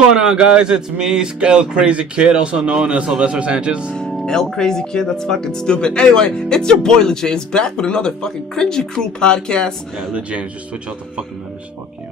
going on, guys? It's me, El Crazy Kid, also known as Sylvester Sanchez. El Crazy Kid? That's fucking stupid. Anyway, it's your boy JameZ back with another fucking Cringy Crew podcast. Yeah, James, just switch out the fucking members. Fuck you.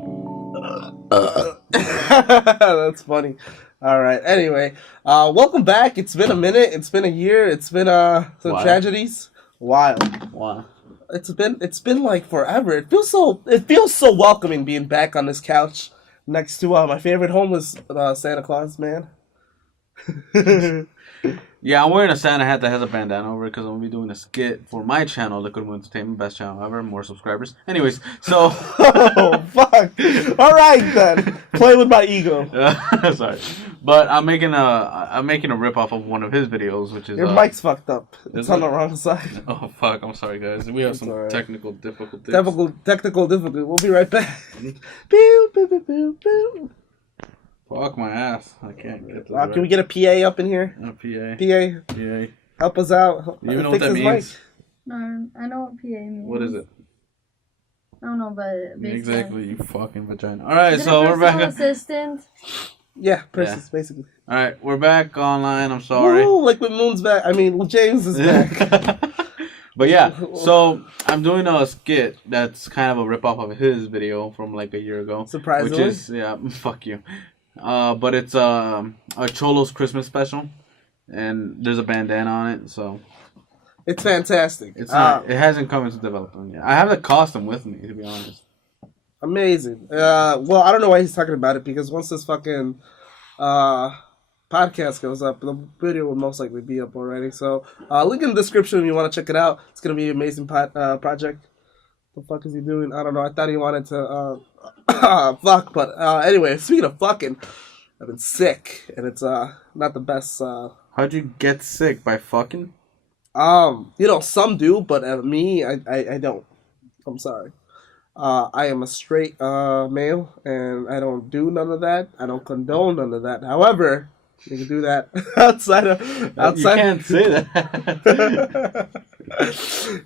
That's funny. Alright, anyway. Welcome back. It's been a minute. It's been a year. It's been some tragedies. Wild. Wow. It's been like forever. It feels so welcoming being back on this couch next to my favorite homeless Santa Claus man. Yeah, I'm wearing a Santa hat that has a bandana over it because I'm going to be doing a skit for my channel, Liquid Moon Entertainment, best channel ever, more subscribers. Anyways, so... Oh, fuck. Alright then. Play with my ego. Sorry. But I'm making a rip-off of one of his videos, which is... Your mic's fucked up. It's on the wrong side. Oh, fuck. I'm sorry, guys. We have some technical difficulties. Technical difficulty. We'll be right back. Pew, pew, pew, pew, pew. Fuck my ass. I can't get this Can we get a PA up in here? A PA. PA. Help us out. You know what that means? No, I know what PA means. What is it? I don't know, but basically. Exactly, you fucking vagina. Alright, so we're back. Assistant? Yeah, basically. Alright, we're back online. I'm sorry. Woo, Liquid Moon's back. I mean, James is back. But yeah, so I'm doing a skit that's kind of a ripoff of his video from like a year ago. Surprisingly. Which is, yeah, fuck you. But it's a Cholo's Christmas special, and there's a bandana on it, so it's fantastic. It's not. It hasn't come into development yet. I have the costume with me, to be honest. Amazing. Well, I don't know why he's talking about it because once this fucking podcast goes up, the video will most likely be up already. So, link in the description if you want to check it out. It's gonna be an amazing project. What the fuck is he doing? I don't know. I thought he wanted to fuck, but anyway, speaking of fucking, I've been sick, and it's not the best. How'd you get sick? By fucking? Some do, but me, I don't. I'm sorry. I am a straight male, and I don't do none of that. I don't condone none of that. However, you can do that outside. You can't say that.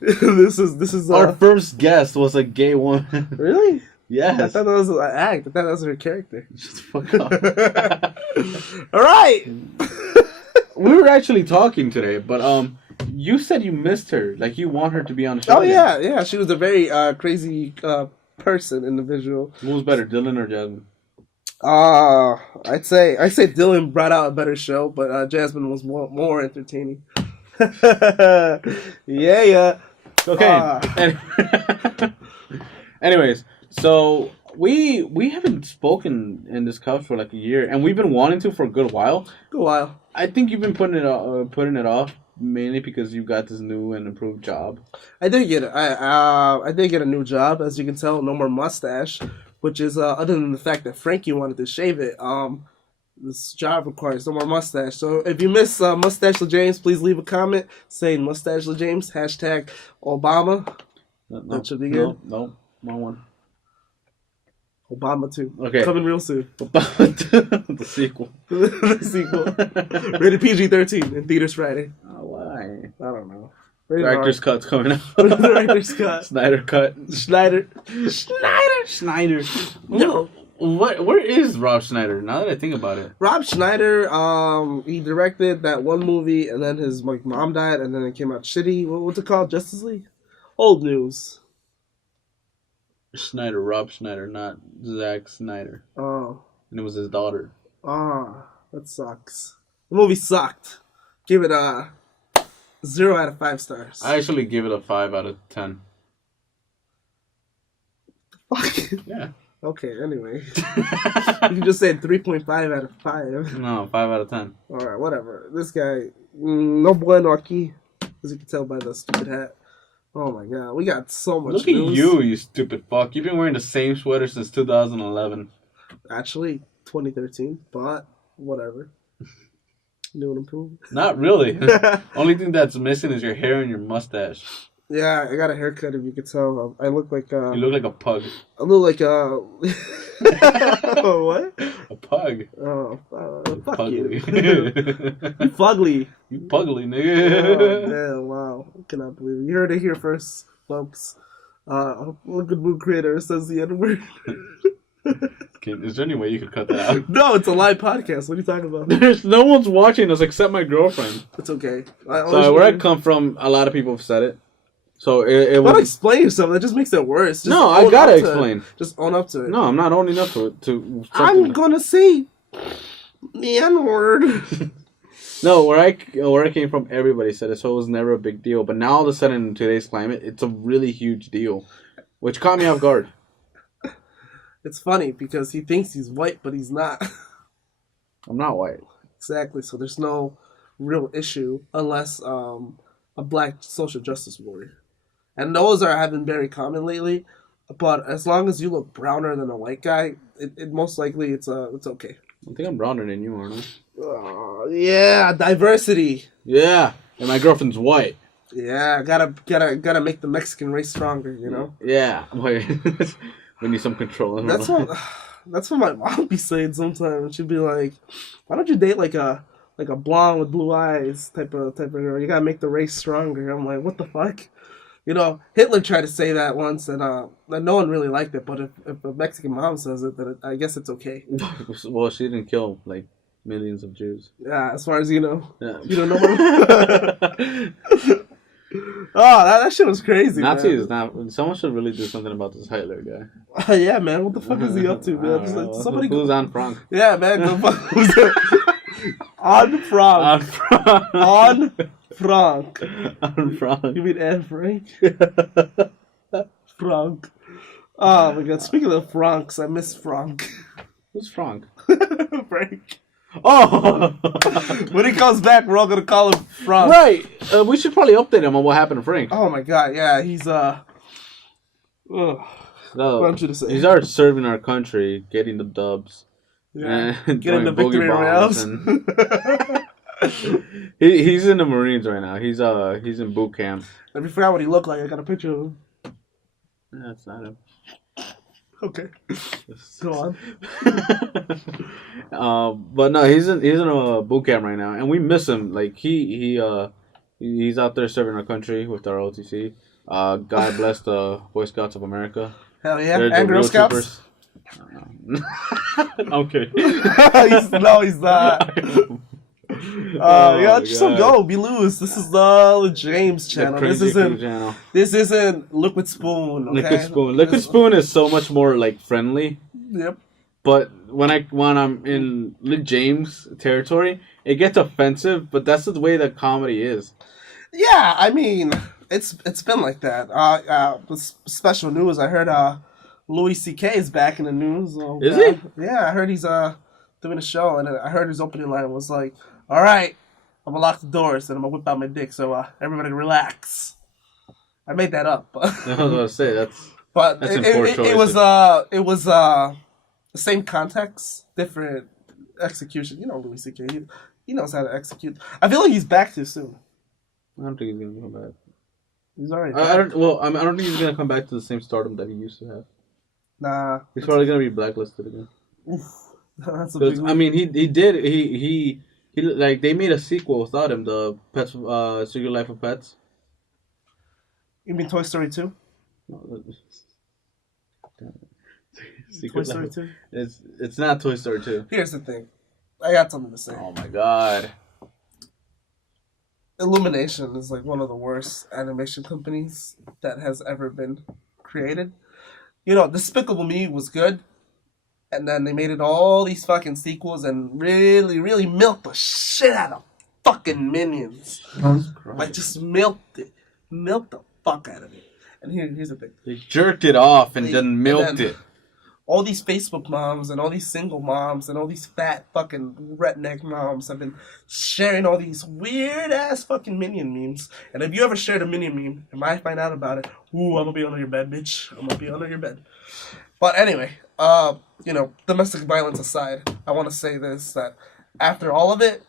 This is our first guest was a gay woman. Really? Yes. I thought that was an act. I thought that was her character. Shut the fuck up. All right. We were actually talking today, but you said you missed her. Like you want her to be on the show. Oh yeah. She was a very crazy person, individual. Who was better, Dylan or Jasmine? I'd say Dylan brought out a better show, but Jasmine was more entertaining. Yeah. Okay. Anyways, so we haven't spoken in this couch for like a year, and we've been wanting to for a good while. I think you've been putting it off mainly because you got this new and improved job. I did get a new job, as you can tell. No more mustache, which is other than the fact that Frankie wanted to shave it. This job requires no more mustache. So if you miss Mustache James, please leave a comment saying Mustache James #Obama. That should be good. No, wrong one. Obama 2. Okay. Coming real soon. The sequel. The sequel. Rated PG-13 in theaters Friday. Oh, why? I don't know. Director's cut's coming out. Director's cut. Snyder cut. Schneider. No. Where is Rob Schneider? Now that I think about it. Rob Schneider, he directed that one movie, and then his mom died, and then it came out shitty. What's it called? Justice League? Old news. Rob Schneider, not Zack Snyder. Oh. And it was his daughter. That sucks. The movie sucked. Give it a 0 out of 5 stars. I actually give it a 5 out of 10. Fuck. Yeah. Okay, anyway. You just said 3.5 out of 5. No, 5 out of 10. Alright, whatever. This guy, no bueno aquí, as you can tell by the stupid hat. Oh my god, we got so much Look news. at you stupid fuck. You've been wearing the same sweater since 2011. Actually, 2013, but whatever. New and improved. Not really. Only thing that's missing is your hair and your mustache. Yeah, I got a haircut, if you could tell. I look like you look like a pug. I look like what? A pug. Oh, fuck Pugly. You fugly. You pugly, nigga. Oh, damn, wow. I cannot believe it. You heard it here first, folks. Good Mood Creator says the N-word. Okay, is there any way you could cut that out? No, it's a live podcast. What are you talking about? There's no one's watching us except my girlfriend. It's okay. So where I come from, a lot of people have said it. So it you gotta was... explain yourself. That just makes it worse. Just no, I gotta explain. Just own up to it. No, I'm not owning up to it. I'm gonna say the N-word. No, where I came from, everybody said it, so it was never a big deal. But now all of a sudden, in today's climate, it's a really huge deal, which caught me off guard. It's funny because he thinks he's white, but he's not. I'm not white. Exactly. So there's no real issue unless a black social justice warrior, and those are having very common lately. But as long as you look browner than a white guy, it most likely it's okay. I think I'm browner than you, aren't I? Yeah, diversity. Yeah, and my girlfriend's white. Yeah, gotta make the Mexican race stronger, you know. Yeah, wait. We need some control. That's what my mom be saying sometimes. She'd be like, "Why don't you date like a blonde with blue eyes type of girl? You gotta make the race stronger." I'm like, what the fuck? You know, Hitler tried to say that once, and no one really liked it. But if a Mexican mom says it, then I guess it's okay. Well, she didn't kill like millions of Jews. Yeah, as far as you know. Yeah. You don't know. Oh, that shit was crazy. Nazis, someone should really do something about this Hitler guy. Yeah, man. What the fuck is he up to, man? Somebody who's on Frank. Yeah, man. Go fuck. On Frank. On Frank. On Frank. You mean Anne Frank? Frank. Oh my god. Speaking of Franks, I miss Frank. Who's Frank? Frank. Oh! When he comes back, we're all gonna call him Frank. Right. We should probably update him on what happened to Frank. Oh my god. Yeah, he's what want you to say? He's out serving our country, getting the dubs. Yeah. And Getting the victory royales. He's in the Marines right now. He's in boot camp. If you forgot what he looked like, I got a picture of him. That's not him. Okay. Go on. But no, he's in a boot camp right now, and we miss him. Like he's out there serving our country with our OTC. God bless the Boy Scouts of America. Hell yeah, They're and Girl Scouts. I'm kidding. He's not. Just go, be loose. This is the JameZ channel. This isn't Liquid Spoon. Okay? Liquid Spoon is so much more like friendly. Yep. But when I'm in JameZ territory, it gets offensive. But that's the way that comedy is. Yeah, I mean, it's been like that. With special news, I heard Louis C.K. is back in the news. Is he? Yeah, I heard he's doing a show, and I heard his opening line was like, "All right, I'm gonna lock the doors and I'm gonna whip out my dick, so everybody relax." I made that up. I was gonna say that's in poor choice. It was the same context, different execution. You know, Louis C.K. He knows how to execute. I feel like he's back too soon. I don't think he's gonna come back. He's already. I don't think he's gonna come back to the same stardom that he used to have. Nah. He's probably gonna be blacklisted again. Oof. That's a big I mean, he like they made a sequel without him. The Pets, Secret Life of Pets. You mean Toy Story 2? No, Toy Story 2? It's not Toy Story 2. Here's the thing. I got something to say. Oh my god. Illumination is like one of the worst animation companies that has ever been created. You know, Despicable Me was good. And then they made it all these fucking sequels and really, really milked the shit out of fucking Minions. Like, just milked it. Milked the fuck out of it. And here's the thing. They jerked it off and then milked it. All these Facebook moms and all these single moms and all these fat fucking redneck moms have been sharing all these weird-ass fucking Minion memes. And if you ever shared a Minion meme and I find out about it, ooh, I'm gonna be under your bed, bitch. I'm gonna be under your bed. But anyway, you know, domestic violence aside, I want to say this, that after all of it,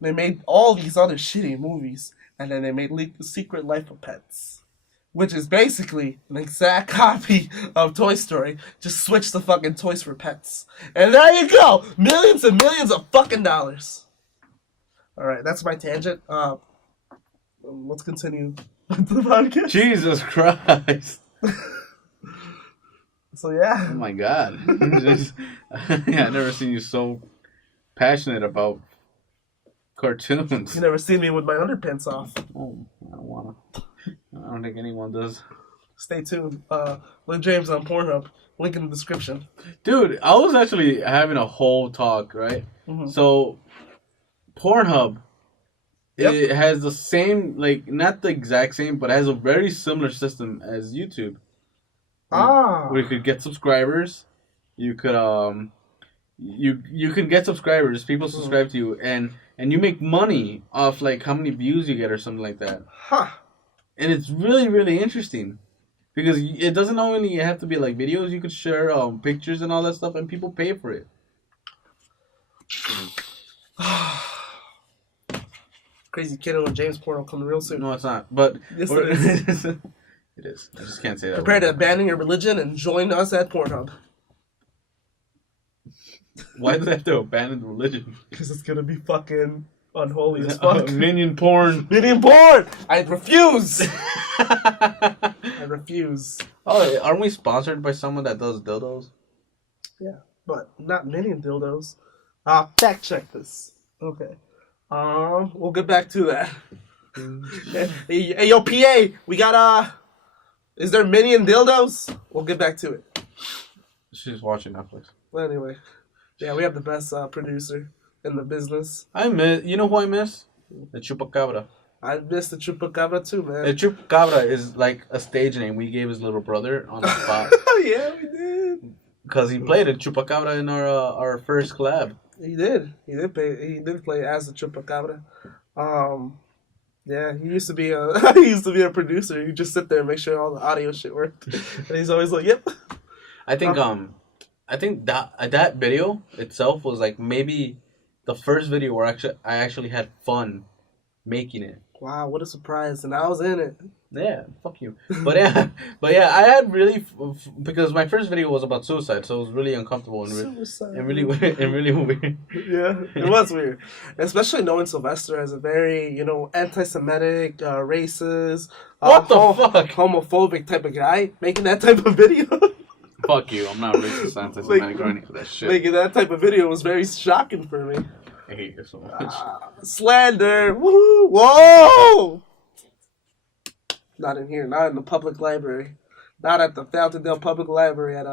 they made all these other shitty movies, and then they made The Secret Life of Pets, which is basically an exact copy of Toy Story, just switch the fucking toys for pets. And there you go! Millions and millions of fucking dollars. Alright, that's my tangent. Let's continue with the podcast. Jesus Christ. So yeah. Oh my god. Yeah, I've never seen you so passionate about cartoons. You never seen me with my underpants off. Oh, I don't wanna. I don't think anyone does. Stay tuned. Look James on Pornhub. Link in the description. Dude, I was actually having a whole talk, right? Mm-hmm. So, Pornhub, Yep. it has the same, like, not the exact same, but it has a very similar system as YouTube. Where you could get subscribers. You could, you can get subscribers. People subscribe to you, and you make money off, like, how many views you get or something like that. Huh. And it's really, really interesting. Because it doesn't only have to be like videos, you could share pictures and all that stuff, and people pay for it. Crazy Kid and James porno coming real soon. No, it's not. But yes, it is. It is. I just can't say that. Prepare to abandon your religion and join us at Pornhub. Why do they have to abandon the religion? Because it's gonna be fucking unholy as fuck. Minion porn. Minion porn! I refuse! I refuse. Oh, aren't we sponsored by someone that does dildos? Yeah, but not minion dildos. Fact check this. Okay. We'll get back to that. Hey, yo, PA, we got, is there minion dildos? We'll get back to it. She's watching Netflix. Well, anyway. Yeah, we have the best producer in the business. You know who I miss? The Chupacabra. I miss the Chupacabra too, man. The Chupacabra is like a stage name we gave his little brother on the spot. Yeah, we did. Because he played a Chupacabra in our first collab. He did. He did play as the Chupacabra. Yeah, he used to be a producer. You just sit there and make sure all the audio shit worked. And he's always like, "Yep." I think that video itself was like maybe the first video where I actually had fun making it. Wow, what a surprise! And I was in it. Yeah, fuck you. But yeah, I had really because my first video was about suicide, so it was really uncomfortable and really weird. Yeah, it was weird, especially knowing Sylvester as a very anti-Semitic, racist, what the fuck, homophobic type of guy, making that type of video. Fuck you! I'm not racist, anti-Semitic or anything for that shit. Making that type of video was very shocking for me. I hate you so much. Slander! Woo! Whoa! Not in here. Not in the public library. Not at the Fountaindale Public Library at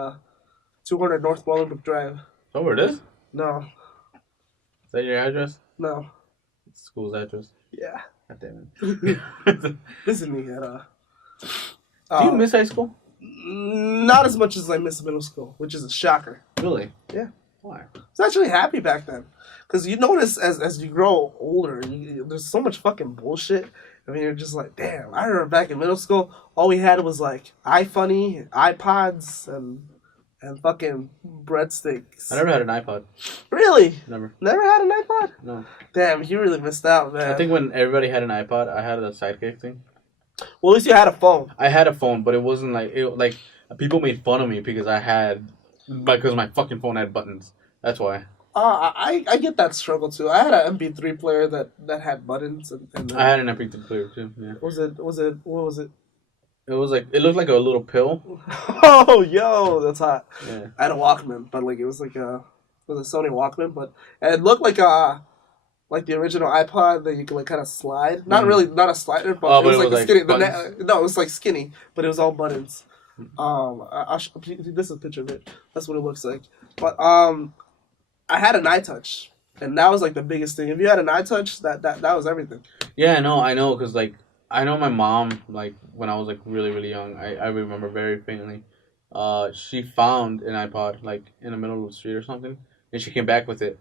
200 North Bolingbrook Drive. Oh, where it is? No. Is that your address? No. It's the school's address? Yeah. God damn it. Visit me at Do you miss high school? Not as much as I miss middle school, which is a shocker. Really? Yeah. Why? I was actually happy back then. Because you notice as you grow older, there's so much fucking bullshit. I mean, you're just like, damn, I remember back in middle school, all we had was like iFunny, iPods, and fucking breadsticks. I never had an iPod. Really? Never. Never had an iPod? No. Damn, you really missed out, man. I think when everybody had an iPod, I had a sidekick thing. Well, at least you had a phone. I had a phone, but it wasn't like people made fun of me because because my fucking phone had buttons. That's why. I get that struggle too. I had an MP3 player that had buttons and I had an MP3 player too. Yeah. What was it? It was like it looked like a little pill. Oh, yo, that's hot. Yeah. I had a Walkman, but like it was a Sony Walkman, but it looked like the original iPod that you could like kind of slide. Not really, not a slider, but it was like skinny. No, it was like skinny, but it was all buttons. This is a picture of it. That's what it looks like. But I had an iTouch, and that was like the biggest thing. If you had an iTouch, that was everything. Yeah, I know, because like I know my mom, like when I was like really really young, I remember very faintly. She found an iPod like in the middle of the street or something, and she came back with it,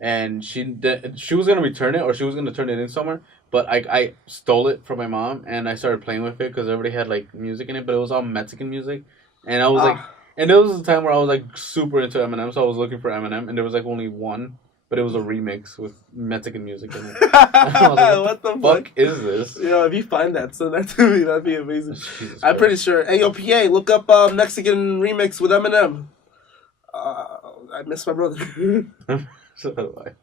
and she was gonna return it or she was gonna turn it in somewhere, but I stole it from my mom and I started playing with it because everybody had like music in it, but it was all Mexican music, and I was like. And there was a time where I was like super into Eminem, so I was looking for Eminem, and there was like only one, but it was a remix with Mexican music in it. I was like, what the fuck is this? If you find that, send that to me. That'd be amazing. I'm pretty sure. Hey, yo, PA, look up Mexican remix with Eminem. I miss my brother. So do I.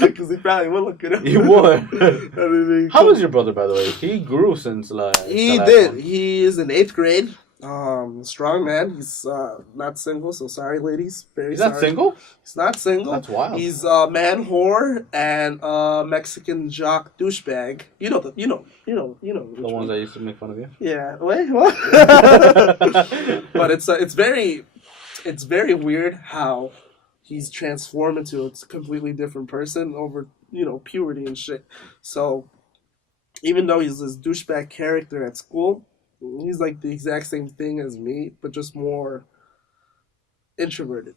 Because he probably would look it up. He would. How was your brother, by the way? He grew since like... He did. He is in 8th grade. Strong man. He's not single, so sorry, ladies. He's not single? He's not single. That's wild. He's a man whore and a Mexican jock douchebag. You know the ones I used to make fun of you. Yeah. Wait, what? But it's very weird how he's transformed into a completely different person over puberty and shit. So even though he's this douchebag character at school, he's like the exact same thing as me, but just more introverted.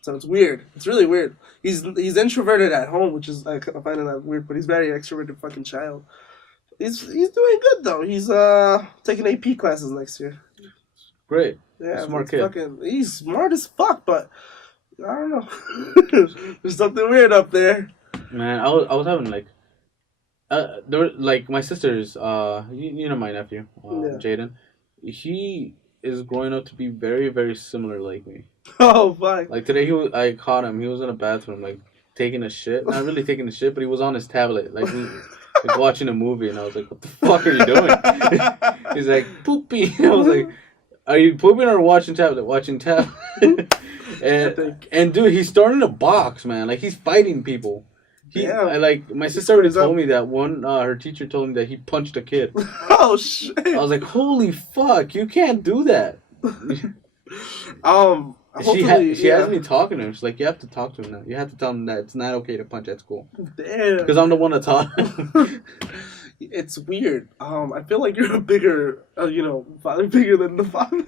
So it's weird. It's really weird. He's introverted at home, which is I find that weird, but he's very extroverted fucking child. He's doing good though. He's taking AP classes next year. Great. Yeah, smart kid. He's smart as fuck, but I don't know. There's something weird up there. Man, I was having there were, my sister's you know my nephew Jaden. He is growing up to be very, very similar like me. Oh fuck! Like today I caught him. He was in a bathroom taking a shit. Not really taking a shit, but he was on his tablet watching a movie, and I was like, "What the fuck are you doing?" He's like, "Poopy." I was like, "Are you pooping or watching tablet?" Watching tablet. and dude, he's starting to box, man. Like he's fighting people. My sister already told me that her teacher told me that he punched a kid. Oh shit! I was like, holy fuck, you can't do that. She has me talking to him. She's like, you have to talk to him now. You have to tell him that it's not okay to punch at school. Damn. Because I'm the one that taught him. It's weird. I feel like you're a bigger, father figure than the father.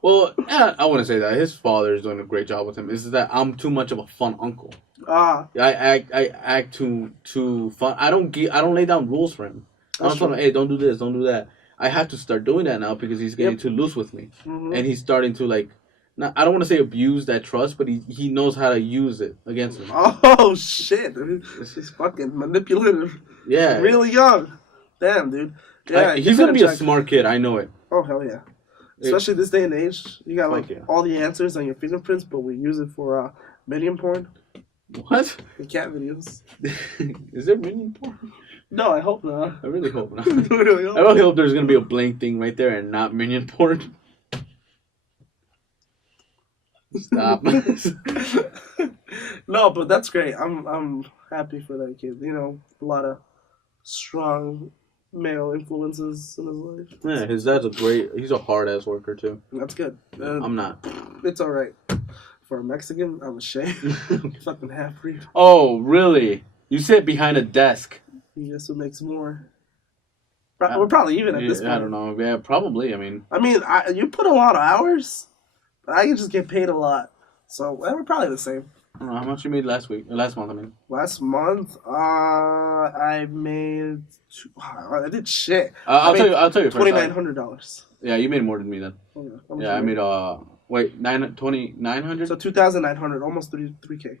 Well, I wouldn't say that. His father is doing a great job with him. It's that I'm too much of a fun uncle. I act too fun. I don't lay down rules for him. I don't tell him, hey, don't do this, don't do that. I have to start doing that now because he's getting too loose with me, and he's starting to I don't want to say abuse that trust, but he knows how to use it against me. Oh shit! He's fucking manipulative. Yeah, really young. Damn, dude. Yeah, he's gonna be a smart kid. I know it. Oh hell yeah. Especially this day and age, you got all the answers on your fingerprints, but we use it for minion porn. What? The cat videos. Is there minion porn? No, I hope not. I really hope not. I really hope there's gonna be a blank thing right there and not minion porn. Stop. No, but that's great. I'm happy for that kid. A lot of strong male influences in his life. Yeah, his dad's he's a hard ass worker too. That's good. I'm not. It's alright. For a Mexican, I'm ashamed. Fucking half-breed. Oh, really? You sit behind a desk. Yes, it makes more. We're probably even at this point. I don't know. Yeah, probably. I mean, you put a lot of hours, but I can just get paid a lot. So we're probably the same. I don't know how much you made last month. Last month, I made. I did shit. I'll tell you. $2,900. Yeah, you made more than me then. Okay, yeah, I made 2,900. So 2,900, almost 3K.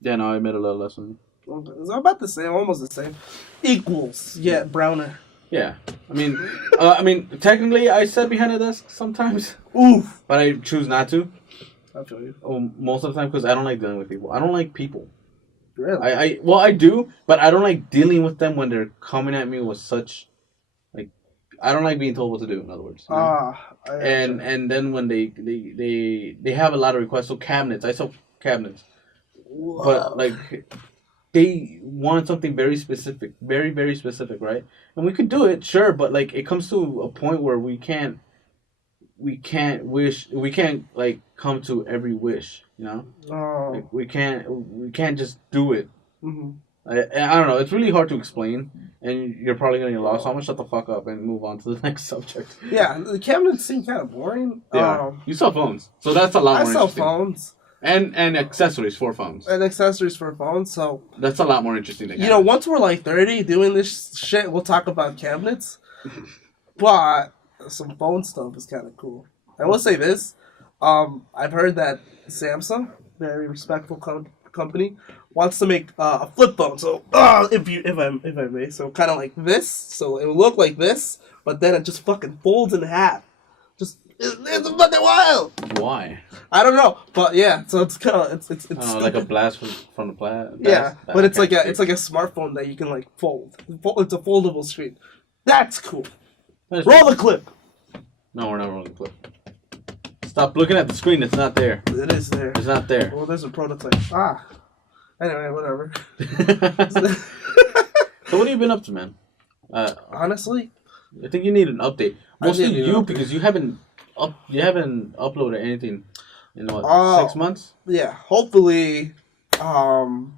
Yeah, no, I made a little less than you. Okay. It's about the same, almost the same. Equals, yeah, browner. Yeah, I mean, technically, I sit behind a desk sometimes. Oof, but I choose not to. I feel you. Most of the time, because I don't like dealing with people. I don't like people. Really? I do, but I don't like dealing with them when they're coming at me with such, I don't like being told what to do. In other words. And then when they have a lot of requests. So cabinets, I sell cabinets. Whoa. But they want something very specific, very, very specific, right? And we could do it, sure, but it comes to a point where we can't come to every wish, Oh. We can't just do it. Mm-hmm. I don't know. It's really hard to explain, and you're probably gonna get lost. So I'm gonna shut the fuck up and move on to the next subject. Yeah, the cabinets seem kind of boring. Yeah, you sell phones, so that's a lot more interesting. I sell phones. And accessories for phones. And accessories for phones, so... That's a lot more interesting than once we're 30 doing this shit, we'll talk about cabinets. But some phone stuff is kind of cool. I will say this. I've heard that Samsung, very respectful company, wants to make a flip phone. So, if I may. So kind of like this. So it will look like this, but then it just fucking folds in half. It's fucking wild. Why? I don't know, but yeah. So it's kind of it's like a blast from the blast. Yeah, but it's like a smartphone that you can fold. It's a foldable screen. That's cool. Roll the clip. No, we're not rolling the clip. Stop looking at the screen. It's not there. It is there. It's not there. Well, there's a prototype. Anyway, whatever. So what have you been up to, man? Honestly, I think you need an update. Mostly you, because you haven't uploaded anything in what 6 months. Yeah, hopefully there'll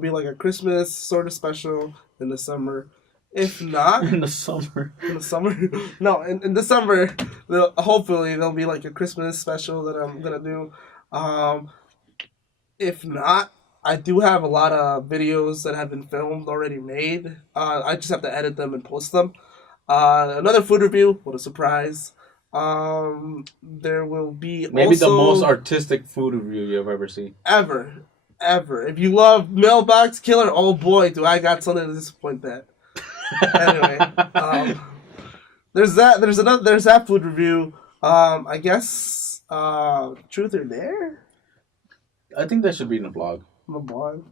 be like a Christmas sort of special in the summer. If not, in the summer, no, in the summer, hopefully there'll be like a Christmas special that I'm gonna do. If not, I do have a lot of videos that have been filmed already made. I just have to edit them and post them. Another food review, what a surprise. There will be maybe the most artistic food review you've ever seen. Ever. If you love Mailbox Killer, oh boy, do I got something to disappoint that. Anyway, there's that food review. I guess Truth or Dare? I think that should be in the blog. The blog.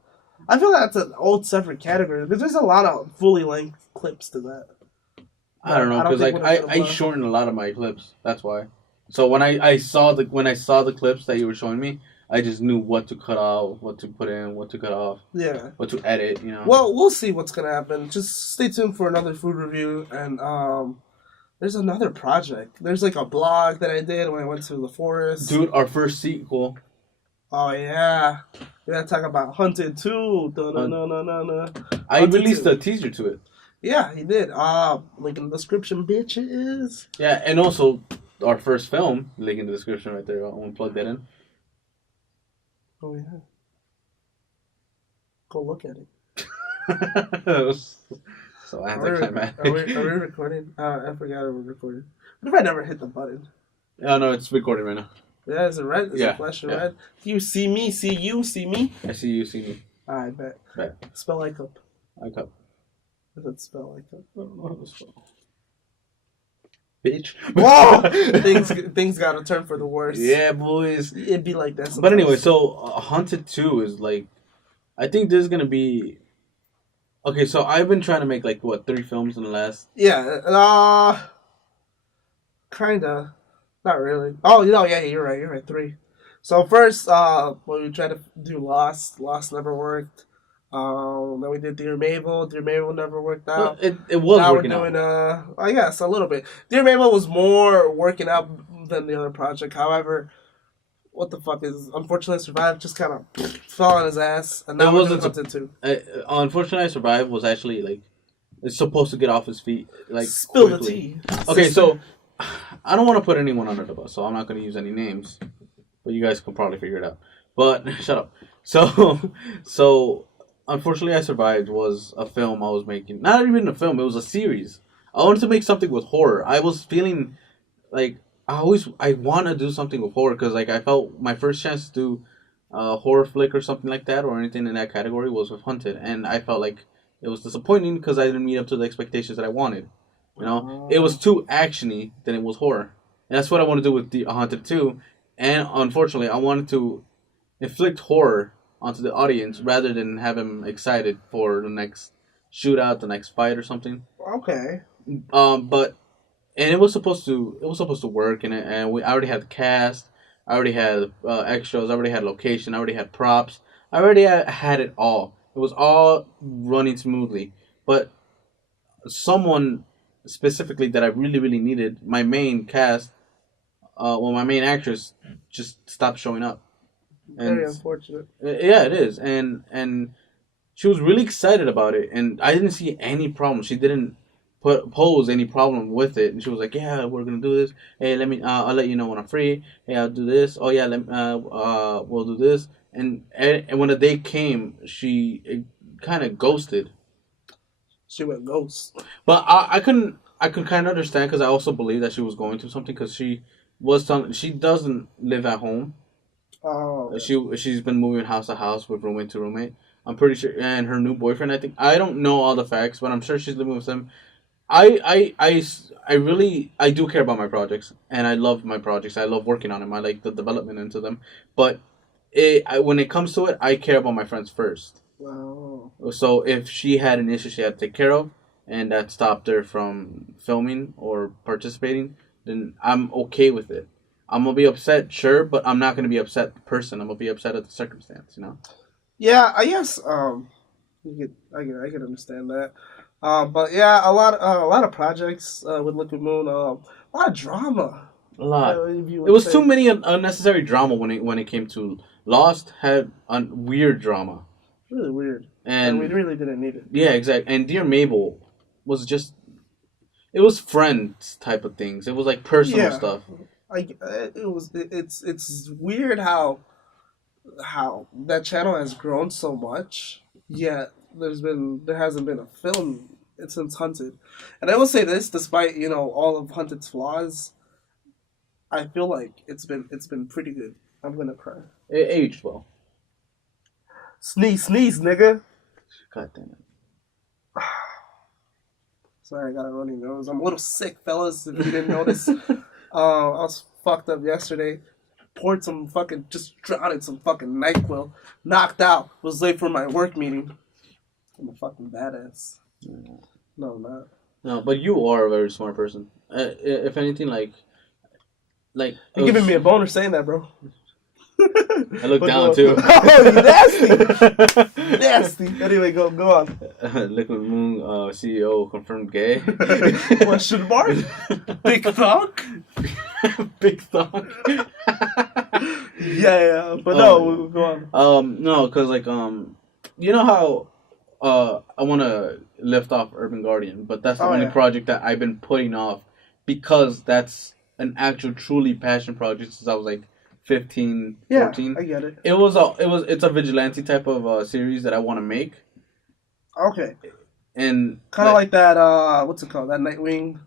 I feel that's an old separate category because there's a lot of fully length clips to that. I don't know, because I shortened a lot of my clips. That's why. So when I saw the clips that you were showing me, I just knew what to cut out, what to put in, what to cut off. Yeah. What to edit, Well, we'll see what's gonna happen. Just stay tuned for another food review, and there's another project. There's like a blog that I did when I went to the forest. Dude, our first sequel. Oh yeah, we gotta talk about Hunted 2. I released a teaser to it. Yeah, he did. Link in the description, bitches. Yeah, and also our first film, link in the description right there. I want to plug that in. Oh yeah. Go look at it. So anticlimactic. Are we recording? I forgot we were recording. What if I never hit the button? Oh no, it's recording right now. Yeah, is it red? Is it flashing red? Do you see me? See you? See me? I see you, see me. Alright, bet. Spell like up. Like up. What does it spell like up? I don't know how to spell. Bitch. Whoa! things gotta turn for the worse. Yeah, boys. It'd be like that sometimes. But anyway, so Haunted 2 is like, I think there's gonna be. Okay, so I've been trying to make 3 films in the last. Yeah, kinda, not really. Oh, yeah, you're right, 3. So first, when we tried to do Lost never worked. Then we did Dear Mabel. Dear Mabel never worked out. Well, it was now working we're doing, out. I guess a little bit. Dear Mabel was more working out than the other project. However, what the fuck is Unfortunately I Survived just kind of fell on his ass, and now we're doing Hunted 2. Unfortunately I Survived was actually it's supposed to get off his feet spill quickly. the tea. Okay, so I don't want to put anyone under the bus, so I'm not going to use any names, but you guys can probably figure it out. But shut up. So. Unfortunately, I Survived was a film I was making. Not even a film, it was a series. I wanted to make something with horror. I was feeling I want to do something with horror because I felt my first chance to do a horror flick or something like that or anything in that category was with Hunted. And I felt like it was disappointing because I didn't meet up to the expectations that I wanted. It was too actiony than it was horror. And that's what I want to do with the Hunted 2. And unfortunately, I wanted to inflict horror onto the audience rather than have him excited for the next shootout, the next fight or something. Okay. But it was supposed to work, and I already had the cast, I already had extras, I already had location, I already had props, I already had it all. It was all running smoothly, but someone specifically that I really really needed, my main cast, my main actress just stopped showing up. And very unfortunate. Yeah, it is, and she was really excited about it, and I didn't see any problem. She didn't pose any problem with it, and she was like, "Yeah, we're gonna do this. Hey, I'll let you know when I'm free. Hey, I'll do this. Oh yeah, we'll do this." And when the day came, she kind of ghosted. She went ghost. But I could kind of understand because I also believe that she was going through something because she doesn't live at home. Oh. She's been moving house to house with roommate to roommate. I'm pretty sure, and her new boyfriend. I don't know all the facts, but I'm sure she's living with him. I do care about my projects, and I love my projects. I love working on them. I like the development into them. But when it comes to it, I care about my friends first. Wow. So if she had an issue she had to take care of, and that stopped her from filming or participating, then I'm okay with it. I'm gonna be upset, sure, but I'm not gonna be upset at the person. I'm gonna be upset at the circumstance, you know. Yeah, I guess. I can understand that. But yeah, a lot of projects with Liquid Moon. A lot of drama. A lot. It was too many unnecessary drama when it came to Lost had weird drama. Really weird. And we really didn't need it. Yeah, exactly. And Dear Mabel was just. It was friends type of things. It was like personal stuff. It's weird how that channel has grown so much, yet there hasn't been a film since Hunted. And I will say this, despite all of Hunted's flaws, I feel like it's been pretty good. I'm gonna cry. It aged well. Sneeze, nigga. God damn it. Sorry, I got a runny nose. I'm a little sick, fellas, if you didn't notice. I was fucked up yesterday. Just drowned in some fucking NyQuil. Knocked out. Was late for my work meeting. I'm a fucking badass. No, I'm not. No, but you are a very smart person. If anything, like you're giving me a boner saying that, bro. I look down too. Oh, you nasty! Nasty. Anyway, go on. Liquid Moon CEO confirmed gay. Question mark? Big thunk? Big thunk. Yeah, but no, go on. No, cause you know how I want to lift off Urban Guardian, but that's the only project that I've been putting off because that's an actual truly passion project since I was like 15, 14. I get it. It's a vigilante type of series that I want to make. Okay. And kind of like that. What's it called? That Nightwing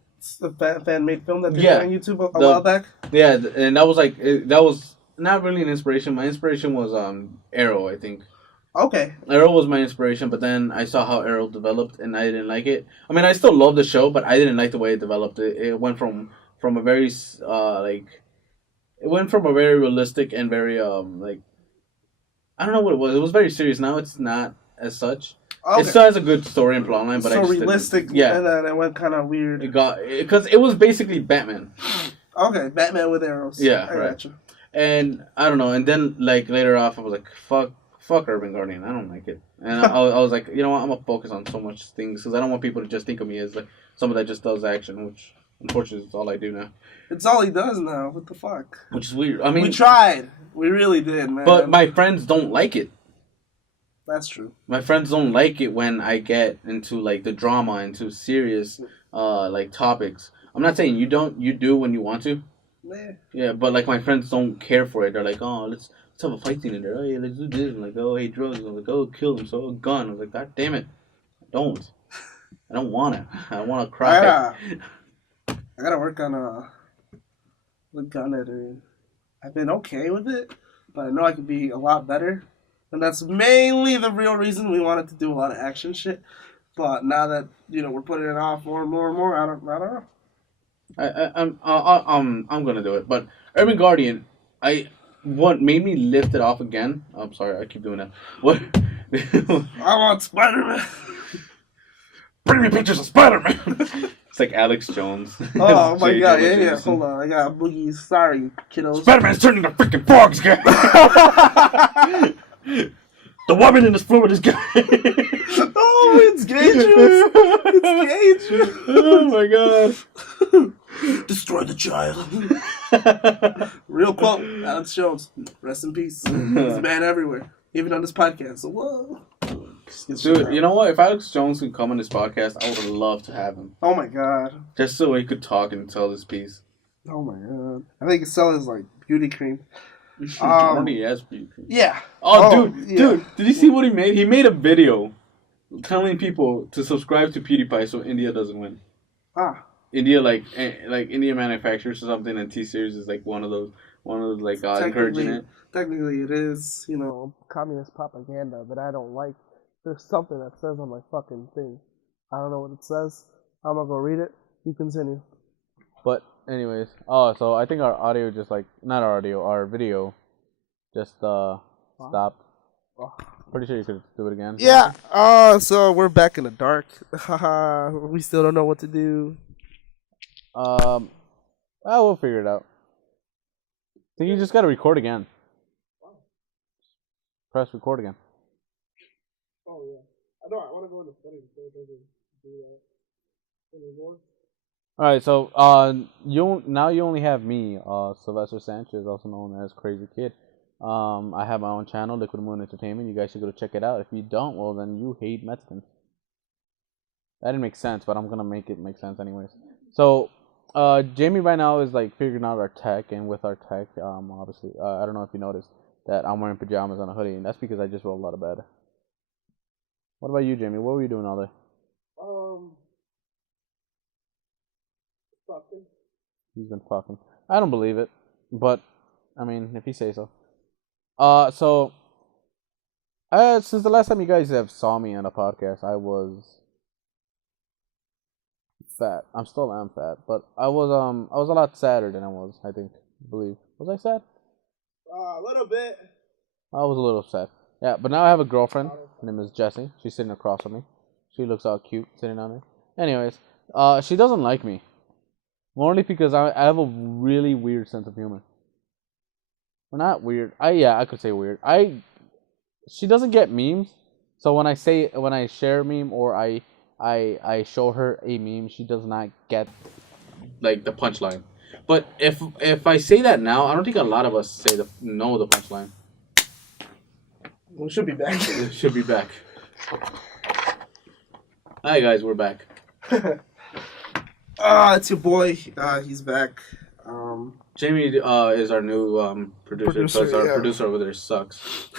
fan made film that they did on YouTube a while back. Yeah, and that was that was not really an inspiration. My inspiration was Arrow, I think. Okay. Arrow was my inspiration, but then I saw how Arrow developed, and I didn't like it. I mean, I still love the show, but I didn't like the way it developed. It went from a very It went from a very realistic and very I don't know what it was. It was very serious. Now it's not as such. Okay. It still has a good story and plotline, but so realistic. Yeah, and then it went kind of weird. Because it was basically Batman. Okay, Batman with arrows. Yeah, I gotcha. And I don't know. And then later off, I was like, fuck Urban Guardian. I don't like it. And I was like, you know what? I'm gonna focus on so much things because I don't want people to just think of me as someone that just does action, which unfortunately is all I do now. It's all he does now. What the fuck? Which is weird. I mean, we tried. We really did, man. But my friends don't like it. That's true. My friends don't like it when I get into the drama, into serious topics. I'm not saying you don't. You do when you want to. Yeah, but my friends don't care for it. They're like, oh, let's have a fight scene in there. Oh yeah, let's do this. I'm like, oh hey, drugs. I'm like, oh, kill him. So a gun. I was like, god damn it, I don't want it. I want to cry. I gotta work on the gun editing. I've been okay with it, but I know I could be a lot better. And that's mainly the real reason we wanted to do a lot of action shit. But now that we're putting it off more and more and more, I don't know. I'm gonna do it. But Urban Guardian, what made me lift it off again? I'm sorry, I keep doing that. What? I want Spider-Man. Bring me pictures of Spider-Man. It's like Alex Jones. Oh my god, yeah. Hold on, I got boogies. Sorry, kiddos. Spider-Man's turning to freaking frogs, guy. The woman in this fluid is gay. Oh, it's dangerous. It's dangerous. Oh my god. Destroy the child. Real quote, Alex Jones. Rest in peace. He's a man everywhere. Even on this podcast. So, whoa. Dude, you know what? If Alex Jones could come on this podcast, I would love to have him. Oh my god. Just so he could talk and tell his piece. Oh my god. I think he sells his beauty cream. Already has beauty cream. Yeah. Dude, did you see what he made? He made a video telling people to subscribe to PewDiePie so India doesn't win. India India manufacturers or something, and T-Series is one of those encouraging it. Technically, it is communist propaganda that I don't like. There's something that says on my fucking thing. I don't know what it says. I'm gonna go read it. You continue. But anyways, so I think our audio just not our audio, our video just stopped. Pretty sure you could do it again. Yeah. So we're back in the dark. We still don't know what to do. We'll figure it out. I think you just gotta record again. Press record again. Oh yeah. I know. I want to go in the settings so it doesn't do that anymore. All right, so you only have me, Sylvester Sanchez, also known as Crazy Kid. I have my own channel, Liquid Moon Entertainment. You guys should go check it out. If you don't, well then you hate Mexicans. That didn't make sense, but I'm gonna make it make sense anyways. So, Jamie right now is like figuring out our tech, and with our tech, obviously, I don't know if you noticed that I'm wearing pajamas and a hoodie, and that's because I just rolled out of bed. What about you, Jamie? What were you doing all day? Fucking. He's been fucking. I don't believe it, but I mean, if you say so. Since the last time you guys have saw me on a podcast, I was fat. I'm still am fat, but I was a lot sadder than I was. I believe. Was I sad? A little bit. I was a little sad. Yeah, but now I have a girlfriend. Her name is Jessie. She's sitting across from me. She looks all cute sitting on there. Anyways, she doesn't like me. Mostly because I have a really weird sense of humor. Well, not weird. I could say weird. She doesn't get memes. So when I share a meme or I show her a meme, she does not get like the punchline. But if I say that now, I don't think a lot of us know the punchline. We should be back. It should be back. Hi guys, we're back. It's your boy. He's back. Jamie is our new producer because our producer over there sucks.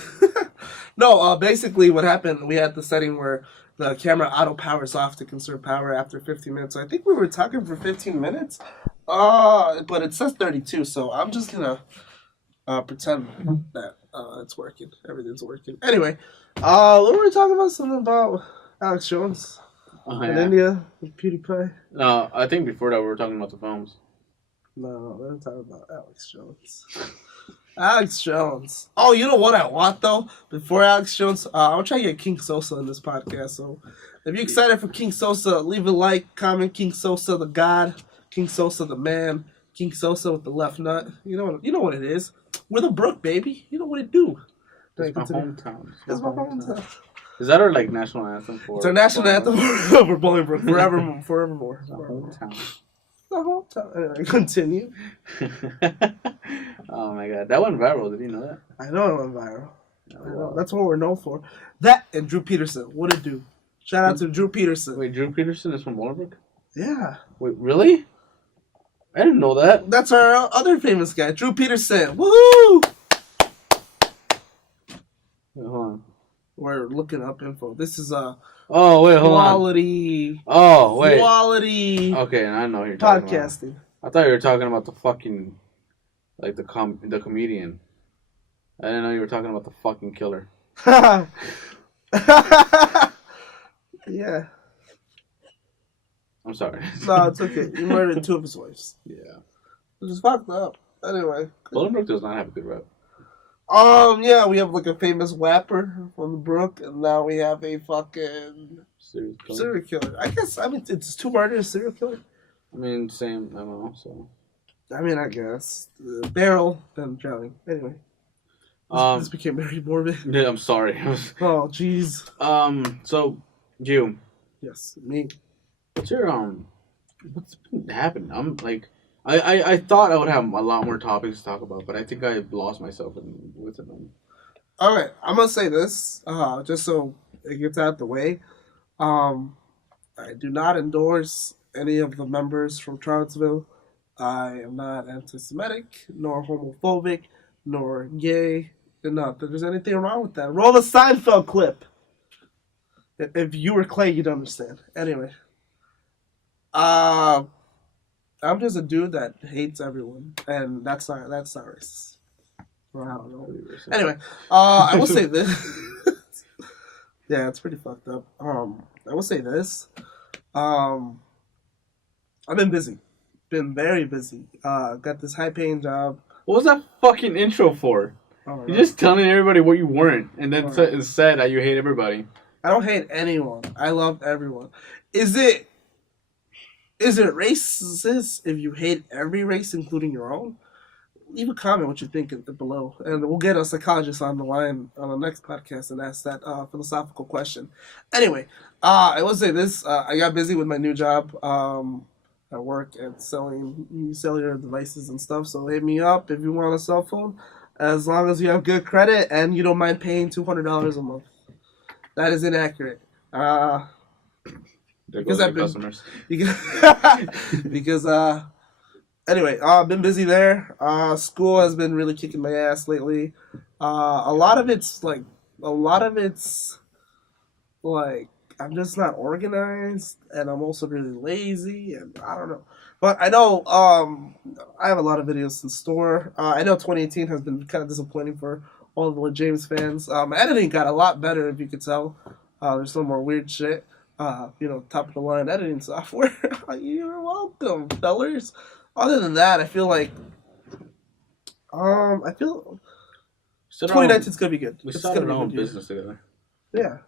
No, basically what happened, we had the setting where the camera auto powers off to conserve power after 15 minutes. So I think we were talking for 15 minutes. But it says 32, so I'm just gonna pretend that it's working. Everything's working. Anyway, what were we talking about? Something about Alex Jones in India with PewDiePie? No, I think before that we were talking about the films. No, we're talking about Alex Jones. Alex Jones. Oh, you know what I want though? Before Alex Jones, I'll try to get King Sosa in this podcast. So, if you're excited for King Sosa, leave a like, comment. King Sosa, the God. King Sosa, the man. King Sosa with the left nut. You know what it is. We're the Brook, baby. You know what it do. It's my hometown. It's my hometown. Is that our like national anthem for? It's our national anthem for Bolingbrook forevermore. It's our hometown. Anyway, continue. Oh my god, that went viral. Did you know that? I know it went viral. I know. That's what we're known for. That and Drew Peterson. What it do? Shout out to Drew Peterson. Wait, Drew Peterson is from Bolingbrook? Yeah. Wait, really? I didn't know that. That's our other famous guy, Drew Peterson. Woohoo! Wait, hold on. We're looking up info. This is oh wait, hold quality. On. Oh wait. Quality. Okay, I know who you're talking podcasting. About. I thought you were talking about the fucking, like the comedian. I didn't know you were talking about the fucking killer. Yeah. I'm sorry. No, it's okay. You murdered two of his wives. Yeah. Which is fucked up. Anyway. Bolingbrook does not have a good rep. Yeah, we have like a famous rapper from the Brook, and now we have a fucking serial killer. I mean, it's two murders, serial killer. I mean, same MO, so. I mean, I guess. Barrel, then drowning. Anyway. This became very morbid. Yeah, I'm sorry. Oh, jeez. So, you. Yes, me. What's been happening? I'm like, I thought I would have a lot more topics to talk about, but I think I lost myself within them. All right, I'm gonna say this, just so it gets out the way. I do not endorse any of the members from Charlottesville. I am not anti-Semitic, nor homophobic, nor gay. Not that there's anything wrong with that. Roll the Seinfeld clip. If you were Clay, you'd understand. Anyway. I'm just a dude that hates everyone, and that's not racist. Well, I don't know. Anyway, I will say this. Yeah, it's pretty fucked up. I will say this. I've been busy. Been very busy. Got this high-paying job. What was that fucking intro for? You're just telling everybody what you weren't, and then said that you hate everybody. I don't hate anyone. I love everyone. Is it Is it racist if you hate every race, including your own? Leave a comment what you think below, and we'll get a psychologist on the line on the next podcast and ask that philosophical question. Anyway, I will say this: I got busy with my new job. I work at selling cellular devices and stuff. So hit me up if you want a cell phone, as long as you have good credit and you don't mind paying $200 a month. That is inaccurate. Because I've been customers. Because anyway, I've been busy there. School has been really kicking my ass lately. A lot of it's like I'm just not organized, and I'm also really lazy, and I don't know. But I know I have a lot of videos in store. I know 2018 has been kind of disappointing for all of the James fans. My editing got a lot better, if you could tell. There's no more weird shit. Top of the line editing software. You're welcome, fellers. Other than that, I feel like 2019's gonna be good. We started our own business together. Yeah,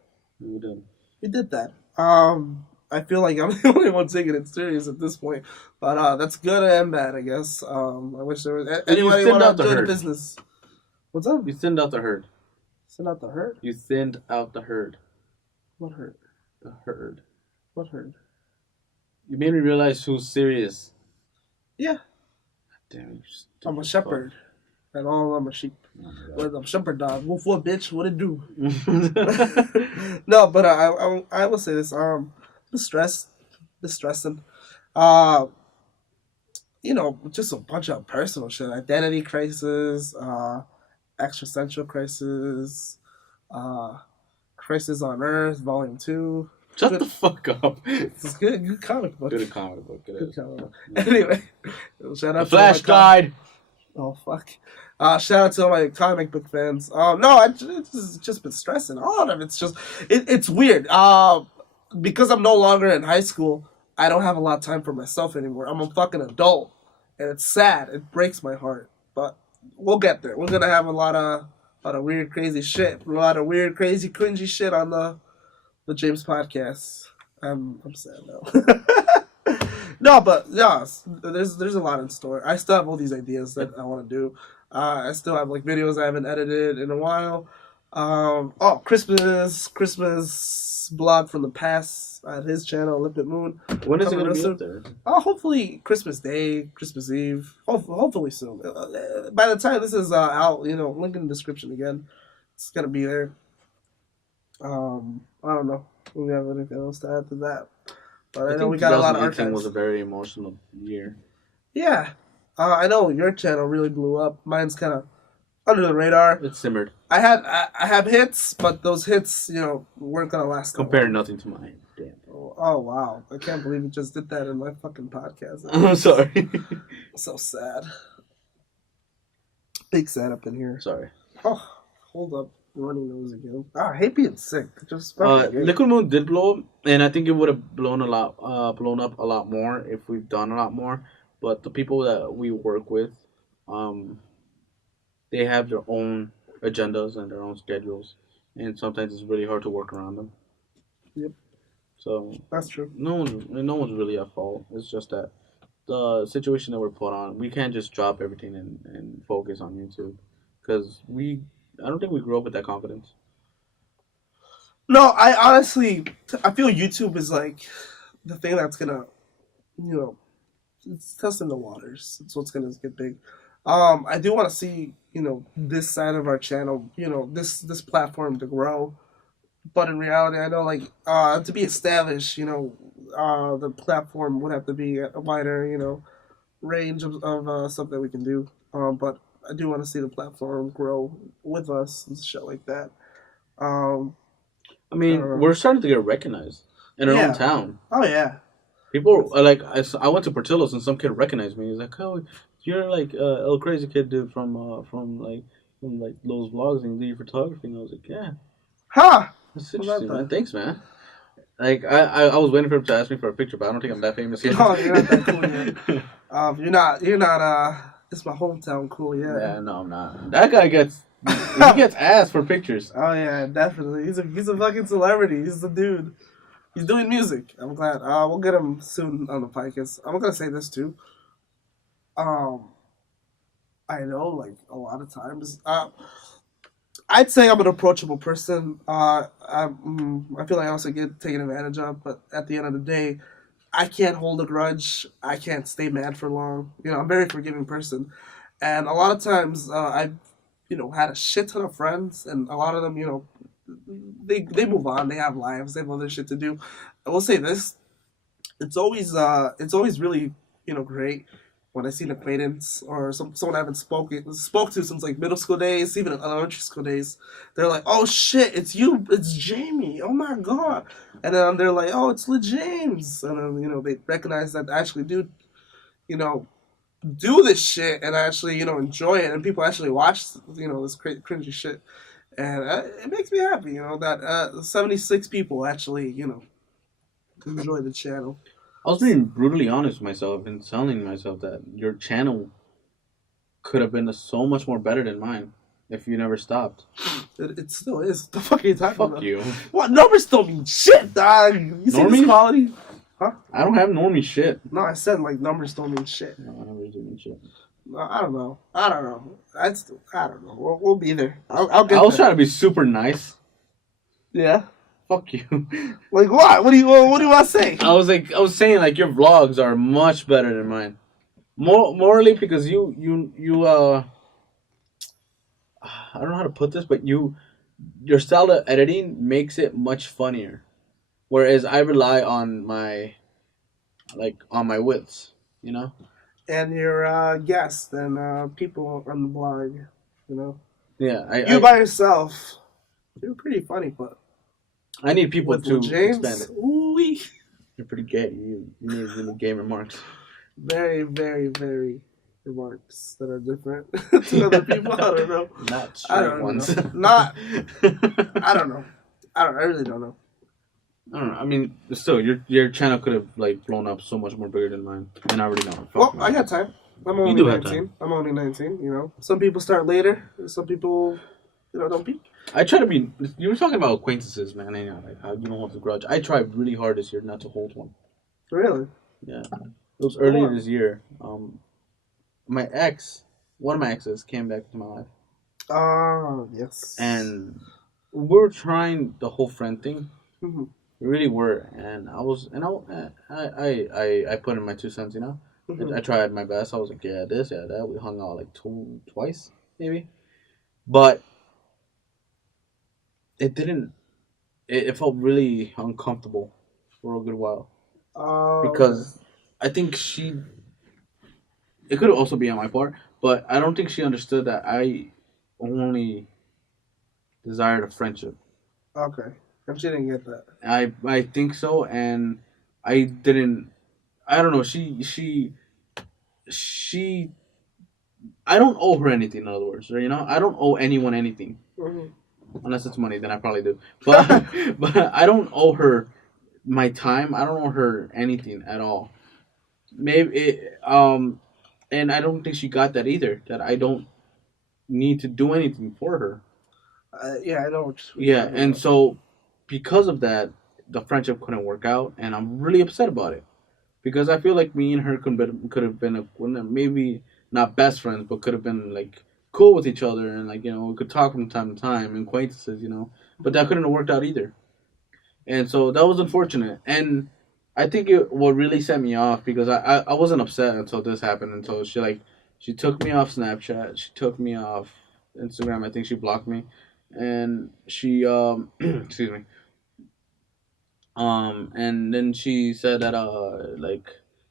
we did. We did that. I feel like I'm the only one taking it serious at this point, but that's good and bad, I guess. I wish there was anybody want to do the business. What's up? You thinned out the herd. Thinned out the herd? You thinned out the herd. What herd? The herd. What herd? You made me realize who's serious. Yeah. Damn you. I'm a shepherd. And all of them are sheep. Well, I'm a shepherd dog. Wolf, what, bitch? What it do? No, but I will say this. Distressing. Just a bunch of personal shit. Identity crisis, existential crisis, Crisis on Earth, Volume 2. Shut the fuck up. It's good comic book. Good comic book. Good comic book. Anyway, shout out to Flash died. Oh, fuck. Shout out to all my comic book fans. No, it's just been stressing. All of it's just... It's weird. Because I'm no longer in high school, I don't have a lot of time for myself anymore. I'm a fucking adult. And it's sad. It breaks my heart. But we'll get there. We're going to have a lot of weird, crazy shit. A lot of weird, crazy, cringy shit on the JameZ podcast. I'm sad now. No, but yeah, there's a lot in store. I still have all these ideas that I want to do. I still have like videos I haven't edited in a while. Christmas blog from the past at his channel, Limpid Moon. When is it going to be up there? Hopefully Christmas Day, Christmas Eve. Hopefully soon. By the time this is out, link in the description again. It's gonna be there. I don't know. We have anything else to add to that? But I know we got a lot of archives. Was a very emotional year. Yeah. I know your channel really blew up. Mine's kind of under the radar. It simmered. I have hits, but those hits, weren't gonna last. Compare nothing to mine. Damn. Oh wow! I can't believe you just did that in my fucking podcast. I'm sorry. So sad. Big sad up in here. Sorry. Oh, hold up. Running nose again. I hate being sick. Just Liquid Moon did blow up, and I think it would have blown up a lot more if we've done a lot more. But the people that we work with, they have their own agendas and their own schedules, and sometimes it's really hard to work around them. Yep. So that's true. No one's really at fault. It's just that the situation that we're put on, we can't just drop everything and focus on YouTube, because I don't think we grew up with that confidence. No, I feel YouTube is like the thing that's gonna, it's testing the waters. It's what's gonna get big. I do want to see, this side of our channel, this platform to grow. But in reality, I know, to be established, the platform would have to be a wider, range of stuff that we can do. But I do want to see the platform grow with us and shit like that. We're starting to get recognized in our own town. Oh yeah. People are like, I went to Portillo's and some kid recognized me. He's like, "Oh, you're like El Crazy Kid dude from those vlogs and you do your photography." And I was like, "Yeah." Huh. That's interesting, man. Thanks, man. Like I was waiting for him to ask me for a picture, but I don't think I'm that famous yet. No, you're not that cool yet. You're not. It's my hometown cool, yeah. Yeah, no, I'm not. That guy gets asked for pictures. Oh yeah, definitely. He's a fucking celebrity. He's the dude. He's doing music. I'm glad. We'll get him soon on the podcast. I'm gonna say this too. I know, like a lot of times, I'd say I'm an approachable person. I feel like I also get taken advantage of, but at the end of the day, I can't hold a grudge. I can't stay mad for long. I'm a very forgiving person, and a lot of times I've had a shit ton of friends, and a lot of them they move on. They have lives. They have other shit to do. I will say this: it's always really great when I see an acquaintance or someone I haven't spoke to since like middle school days, even elementary school days. They're like, "Oh shit, it's you, it's Jamie. Oh my god!" And then they're like, "Oh, it's James," and then they recognize that I actually you know do this shit and actually enjoy it, and people actually watch this cringy shit, and it makes me happy. That 76 people actually enjoy the channel. I was being brutally honest with myself and telling myself that your channel could have been so much more better than mine if you never stopped. It still is. The fuck are you talking about? Fuck you. What? Numbers don't mean shit, dog. You see this quality? Huh? I don't have normie shit. No, I said like numbers don't mean shit. No, numbers don't mean shit. No, I don't know. I don't know. We'll be there. I'll get I was there. trying to be super nice. Yeah. Fuck you. Like what? What do you want to say? I was saying like your vlogs are much better than mine. Morally because you I don't know how to put this, but your style of editing makes it much funnier. Whereas I rely on my wits, And your guests and people on the blog, Yeah, you by yourself, you're pretty funny, but I need people to James, expand it. Ooh-wee. You're pretty gay. You need really gay remarks. Very, very, very remarks that are different to other people. I don't know. Not straight ones. Not. I don't know. I really don't know. I don't know. I mean, still, your channel could have blown up so much more bigger than mine, and I already know. Well, I got time. I'm only 19. I'm only 19. Some people start later. Some people, don't peak. I try to be. You were talking about acquaintances, man. And, how you don't hold a grudge. I tried really hard this year not to hold one. Really? Yeah. It was earlier this year. One of my exes came back into my life. Oh, yes. And we were trying the whole friend thing. Mm-hmm. We really were, and I put in my 2 cents, Mm-hmm. I tried my best. I was like, yeah, this, yeah, that. We hung out twice, maybe, but it didn't. It felt really uncomfortable for a good while because I think it could also be on my part, but I don't think she understood that I only desired a friendship. Okay. And she didn't get that. I think so, and I didn't. I don't know. She. I don't owe her anything. In other words, I don't owe anyone anything, unless it's money. Then I probably do. But but I don't owe her my time. I don't owe her anything at all. Maybe and I don't think she got that either. That I don't need to do anything for her. Yeah, I know. Yeah, and so because of that, the friendship couldn't work out, and I'm really upset about it because I feel like me and her could have been maybe not best friends, but could have been cool with each other, and we could talk from time to time, and acquaintances, But that couldn't have worked out either, and so that was unfortunate. And I think what really set me off because I wasn't upset until this happened. Until she took me off Snapchat, she took me off Instagram. I think she blocked me. And she excuse me. And then she said that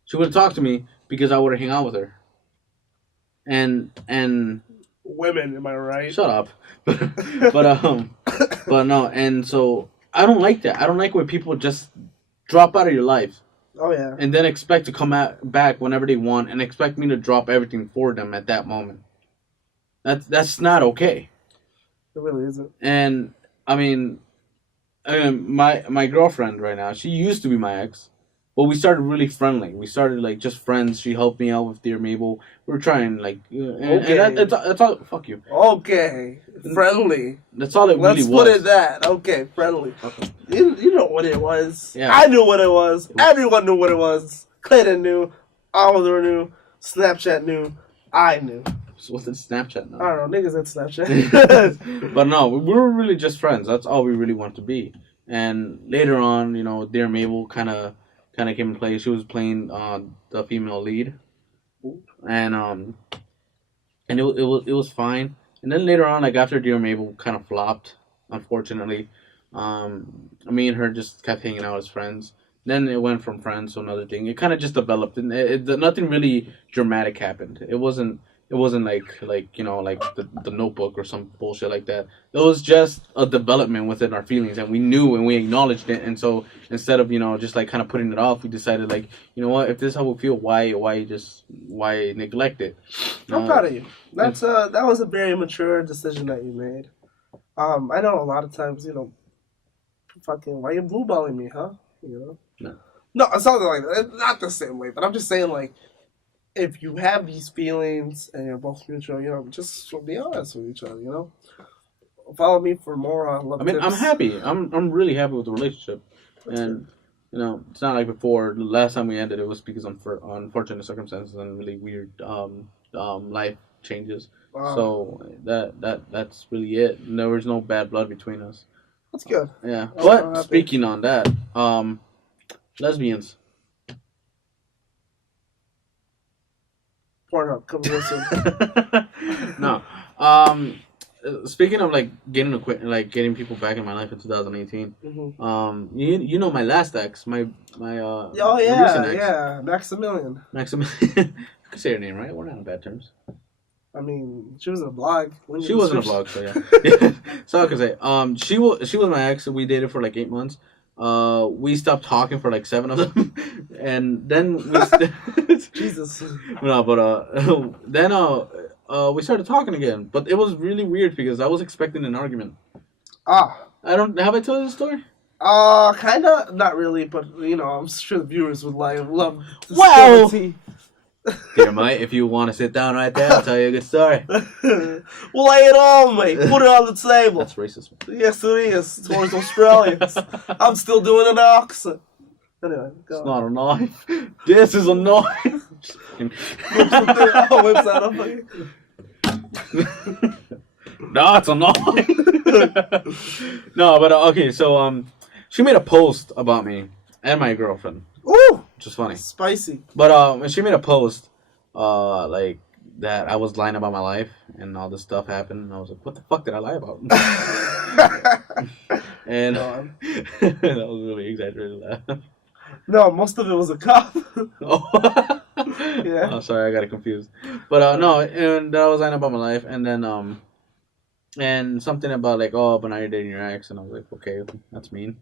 she would talk to me because I would hang out with her. And women, am I right? Shut up. but no, and so I don't like that. I don't like when people just drop out of your life. Oh yeah. And then expect to come back whenever they want and expect me to drop everything for them at that moment. That's not okay. It really isn't. And I mean, my girlfriend right now, she used to be my ex, But we started really friendly. We started like just friends. She helped me out with Dear Mabel. We were trying like, and that's all. Fuck you. Okay, friendly. That's all it really was. Let's put it that. Okay, friendly. Okay. You know what it was. Yeah. I knew what it was. Everyone knew what it was. Clayton knew. Oliver knew. Snapchat knew. I knew. So what's it Snapchat now? I don't know. Niggas at Snapchat. But no, we were really just friends. That's all we really wanted to be. And later on, Dear Mabel kind of came into play. She was playing the female lead, and it was fine. And then later on, like after Dear Mabel kind of flopped, unfortunately, me and her just kept hanging out as friends. Then it went from friends to another thing. It kind of just developed, and nothing really dramatic happened. It wasn't like the Notebook or some bullshit like that. It was just a development within our feelings, and we knew and we acknowledged it. And so instead of just like kind of putting it off, we decided like, you know what, if this is how we feel, why neglect it? I'm proud of you. That was a very mature decision that you made. I know a lot of times fucking why you blueballing me, huh? No, it's something like that. It's not the same way, but I'm just saying like, if you have these feelings and you're both mutual, just be honest with each other, Follow me for more on love tips. I'm happy. I'm really happy with the relationship. And, it's not like before. The last time we ended, it was because of unfortunate circumstances and really weird life changes. Wow. So that's really it. There was no bad blood between us. That's good. Yeah. But speaking on that, lesbians. Pornhub, come listen. No. Speaking of like getting people back in my life in 2018. Mm-hmm. You know my last ex, my oh yeah, ex. Yeah, Maximilian. I could say her name, right? We're not on bad terms. I mean, she was in a blog. She was in a blog, so yeah. So I could say, she was my ex. We dated for like 8 months. We stopped talking for like 7 of them, and then we Jesus. No, but then we started talking again. But it was really weird because I was expecting an argument. Have I told you the story? Kinda, not really, but I'm sure the viewers would love. Well, here, mate, if you want to sit down right there, I'll tell you a good story. Well, lay it on me. Put it on the table. That's racist. Yes, it is. Towards Australians. I'm still doing an accent. Anyway, go It's not a knife. This is a knife. Whips out of me. No, it's a knife. No, but okay, so she made a post about me and my girlfriend. Ooh! Which is funny. Spicy. But when she made a post, like that I was lying about my life and all this stuff happened, and I was like, "What the fuck did I lie about?" And that was really exaggerated laugh. No, most of it was a cop. Oh. Yeah. Oh, sorry, I got it confused. But no, and I was lying about my life, and then and something about like, oh, but now you're dating your ex, and I was like, okay, that's mean.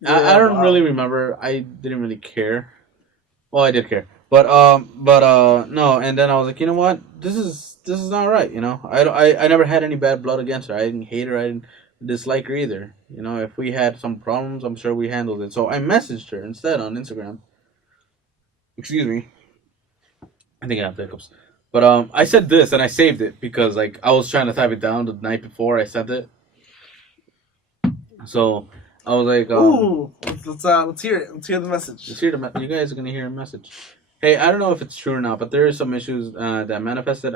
Yeah, I don't really remember. I didn't really care. Well, I did care, but no. And then I was like, you know what? This is not right. I never had any bad blood against her. I didn't hate her. I didn't dislike her either. If we had some problems, I'm sure we handled it. So I messaged her instead on Instagram. Excuse me. I think I have hiccups. But I said this and I saved it because like I was trying to type it down the night before I sent it. So I was like, ooh, let's hear it. Let's hear the message. Let's hear you guys are gonna hear a message. Hey, I don't know if it's true or not, but there are some issues that manifested.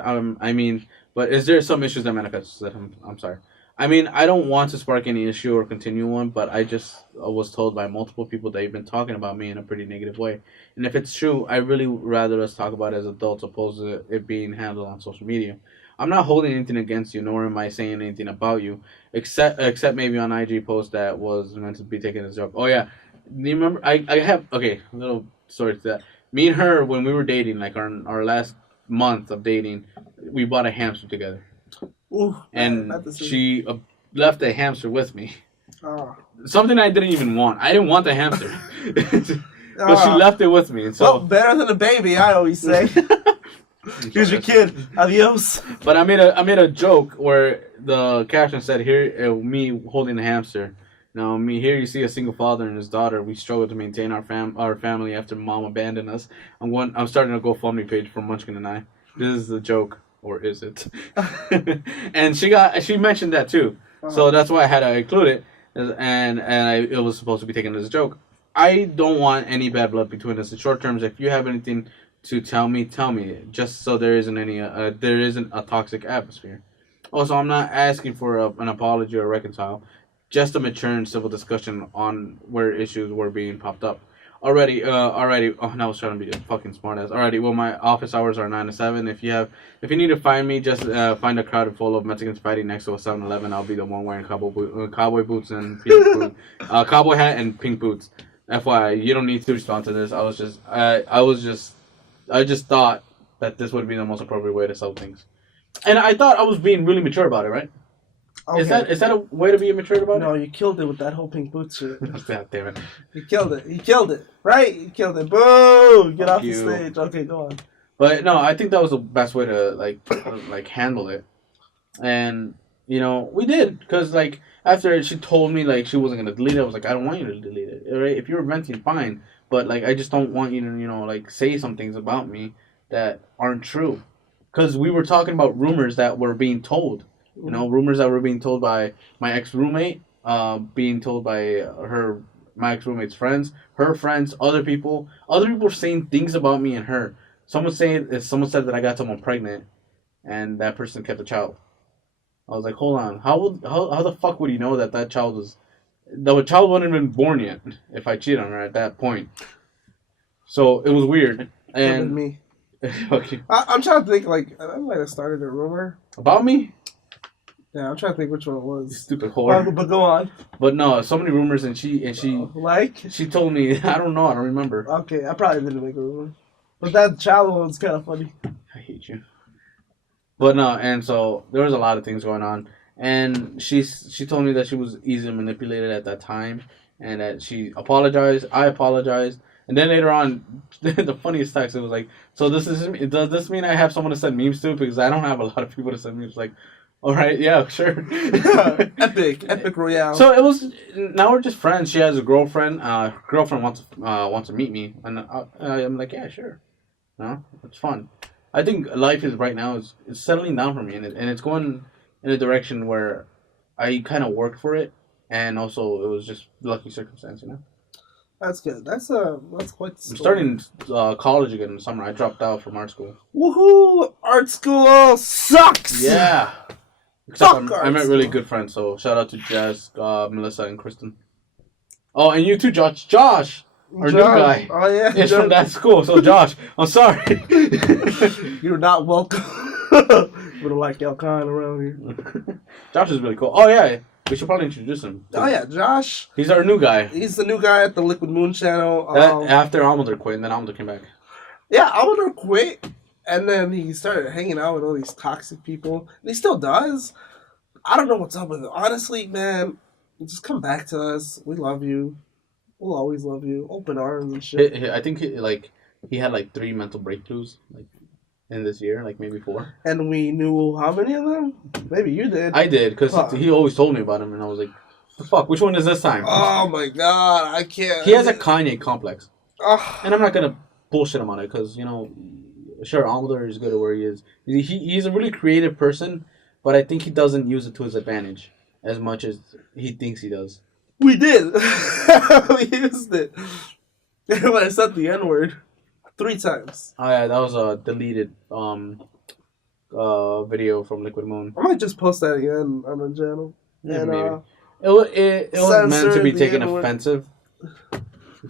But is there some issues that manifested? I'm sorry. I mean, I don't want to spark any issue or continue one, but I just was told by multiple people that you've been talking about me in a pretty negative way. And if it's true, I really would rather us talk about it as adults opposed to it being handled on social media. I'm not holding anything against you, nor am I saying anything about you, except maybe on IG post that was meant to be taken as a joke. Oh, yeah. Do you remember? I have, okay, a little story to that. Me and her, when we were dating, like our last month of dating, we bought a hamster together. Ooh, and she left the hamster with me. Oh. Something I didn't even want. I didn't want the hamster. But she left it with me. And so, well, better than a baby, I always say. Here's your kid. Adios. But I made a joke where the caption said, "Here, me holding the hamster," Now, me here, you see a single father and his daughter. We struggle to maintain our family after mom abandoned us. I'm starting a GoFundMe page for Munchkin and I. This is a joke, or is it? And she mentioned that too, so that's why I had to include it, it was supposed to be taken as a joke. I don't want any bad blood between us. In short terms, if you have anything to tell me, just so there isn't a toxic atmosphere. Also, I'm not asking for an apology or reconcile, just a mature and civil discussion on where issues were being popped up. Already. Oh, now I was trying to be a fucking smartass. Alrighty. Well, my office hours are 9 to 7. If you need to find me, just find a crowd full of Mexicans fighting next to a 7-Eleven. I'll be the one wearing cowboy boots and pink cowboy hat and pink boots. FYI, you don't need to respond to this. I just thought that this would be the most appropriate way to sell things, and I thought I was being really mature about it, right? Okay. Is that a way to be immature about it? No, you killed it with that whole pink boot shit. God damn it! You killed it. Right? You killed it. Boo! Get off the stage. Okay, go on. But no, I think that was the best way to like handle it, and we did, because after she told me she wasn't gonna delete it, I was like, I don't want you to delete it. Right? If you're venting, fine. But I just don't want you to say some things about me that aren't true, because we were talking about rumors that were being told. Rumors that were being told by my ex-roommate, being told by my ex-roommate's friends, her friends, other people were saying things about me and her. Someone said that I got someone pregnant, and that person kept a child. I was like, hold on, how the fuck would you know that child was? The child wasn't even born yet if I cheated on her at that point. So it was weird. And me. Okay. I'm trying to think, I might have started a rumor. About me? Yeah, I'm trying to think which one it was. Stupid whore. But go on. But no, so many rumors, and she she told me, I don't remember. Okay, I probably didn't make a rumor. But that child one was kind of funny. I hate you. But no, and so there was a lot of things going on. And she told me that she was easily manipulated at that time, and that she apologized. I apologized, and then later on, the funniest text, it was like, "So does this mean I have someone to send memes to? Because I don't have a lot of people to send memes." Like, all right, yeah, sure. epic royale. So it was. Now we're just friends. She has a girlfriend. Girlfriend wants to meet me, and I'm like, yeah, sure. No, it's fun. I think life right now is settling down for me, and it's going in a direction where I kind of worked for it, and also it was just lucky circumstance, That's good. That's quite the story. I'm starting college again in the summer. I dropped out from art school. Woohoo! Art school sucks! Yeah. Except I met really good friends, so shout out to Jazz, Melissa, and Kristen. Oh, and you too, Josh. Josh! Our new guy. Oh, yeah. Is from that school, so Josh, I'm sorry. You're not welcome. We don't like y'all kind around here. Josh is really cool. Oh, yeah. We should probably introduce him. Oh, yeah. Josh. He's our new guy. He's the new guy at the Liquid Moon channel. After Almondor quit, and then Almondor came back. Yeah, Almondor quit, and then he started hanging out with all these toxic people. And he still does. I don't know what's up with him. Honestly, man, just come back to us. We love you. We'll always love you. Open arms and shit. I think he had 3 mental breakthroughs in this year, maybe 4. And we knew how many of them? Maybe you did. I did, because he always told me about him, and I was like, the fuck, which one is this time? Oh my god, I can't. He has a Kanye complex. And I'm not going to bullshit him on it, because, sure, Almondor is good at where he is. He's a really creative person, but I think he doesn't use it to his advantage as much as he thinks he does. We did. We used it. When I said the N-word 3 times. Oh yeah, that was a deleted video from Liquid Moon. I might just post that again on the channel. Yeah, and, maybe. It was meant to be taken offensive.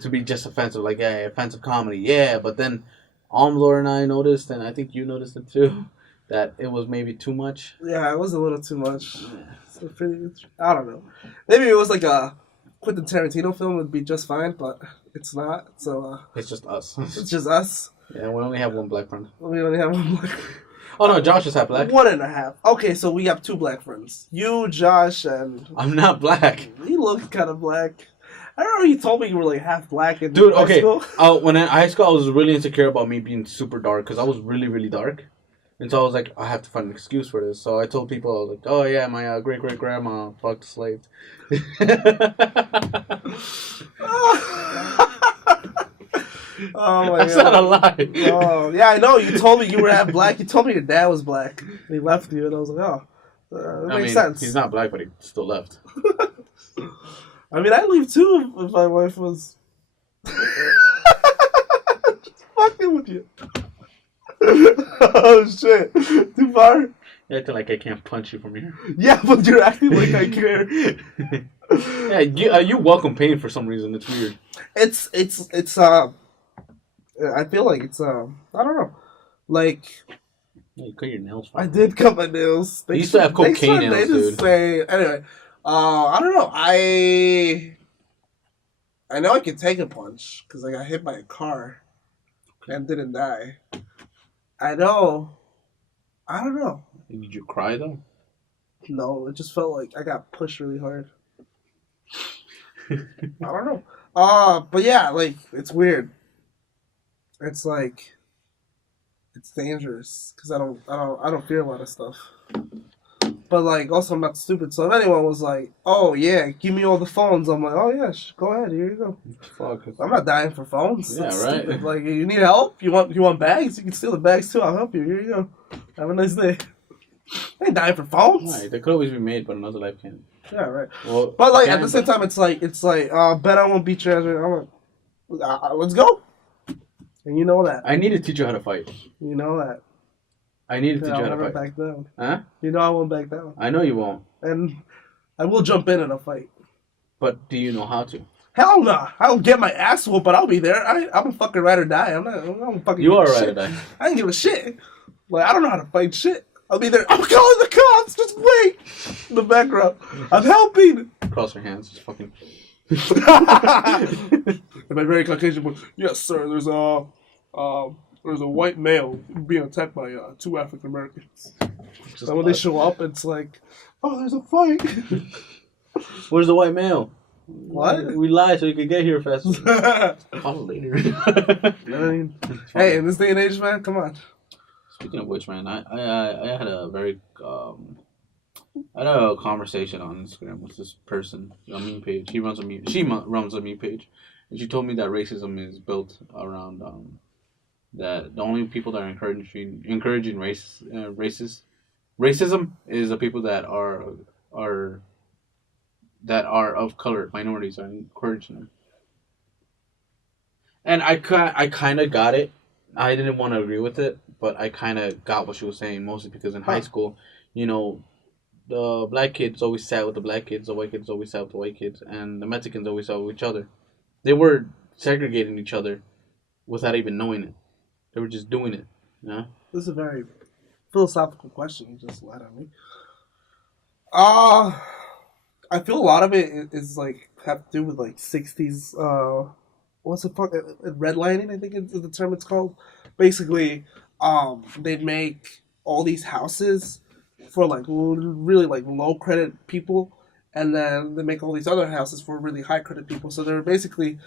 To be just offensive, offensive comedy. Yeah, but then Almondor and I noticed, and I think you noticed it too, that it was maybe too much. Yeah, it was a little too much. So I don't know. Maybe it was like a Quentin Tarantino film would be just fine, but it's not. So it's just us. It's just us. Yeah, we only have one black friend. We only have one black friend. Oh no, Josh is half black. 1.5. Okay, so we have 2 black friends. You, Josh, and... I'm not black. You look kind of black. I don't know, you told me you were half black in high school. When in high school, I was really insecure about me being super dark, because I was really, really dark. And so I was like, I have to find an excuse for this. So I told people, I was like, oh yeah, my great-great-grandma fucked a slave. Oh my That's God. not a lie. Oh, yeah, I know. You told me you were half black. You told me your dad was black. He left you, and I was like, oh, that makes sense. He's not black, but he still left. I mean, I'd leave too if my wife was fucking with you. Oh, shit. Too far? You're acting like I can't punch you from here. Yeah, but you're acting like I care. Yeah, you welcome pain for some reason. It's weird. It's I feel like it's I don't know, like. Yeah, you cut your nails. I did cut my nails. You used to have cocaine nails, dude. Anyway, I don't know. I know I can take a punch because I got hit by a car and didn't die. I know. I don't know. Did you cry though? No, it just felt like I got pushed really hard. I don't know. But yeah, like it's weird. It's like it's dangerous because I don't fear a lot of stuff. But like also I'm not stupid. So if anyone was like, "Oh yeah, give me all the phones," I'm like, "Oh yeah, go ahead. Here you go." Fuck. I'm not dying for phones. Yeah, That's right. stupid. Like you need help. You want bags? You can steal the bags too. I'll help you. Here you go. Have a nice day. I ain't dying for phones. Right, they could always be made, but another life can't. Yeah, right. Well, But like at the same time, it's like bet I won't beat you. I'm like, let's go. And you know that. I need to teach you how to fight. You know that. I need to teach you how to never fight. back down. Huh? You know I won't back down. I know you won't. And I will jump in a fight. But do you know how to? Hell no. I'll get my ass whooped, but I'll be there. I'm a fucking ride or die. I'm fucking. You are a ride shit. or die. I ain't give a shit. Like I don't know how to fight shit. I'll be there. I'm calling the cops. Just wait. In the background. I'm helping. Cross your hands. Just fucking. Am I very Caucasian? But yes, sir. There's a white male being attacked by 2 African Americans. So when they show up, it's like, oh, there's a fight. Where's the white male? What? We lied so you could get here faster. Call later. I mean, hey, in this day and age, man, come on. Speaking of which, man, I had a very I had a conversation on Instagram with this person on meme page. She runs a meme page, and she told me that racism is built around that the only people that are encouraging racism is the people that are of color, minorities are encouraging them. And I kind of got it. I didn't want to agree with it, but I kind of got what she was saying, mostly because in high school, you know, the black kids always sat with the black kids, the white kids always sat with the white kids, and the Mexicans always sat with each other. They were segregating each other without even knowing it. They were just doing it, you know? This is a very philosophical question you just let on me. I feel a lot of it is like have to do with like 60s what's the fuck redlining, I think is the term it's called. Basically, they'd make all these houses for like really like low credit people, and then they make all these other houses for really high credit people. So they're basically,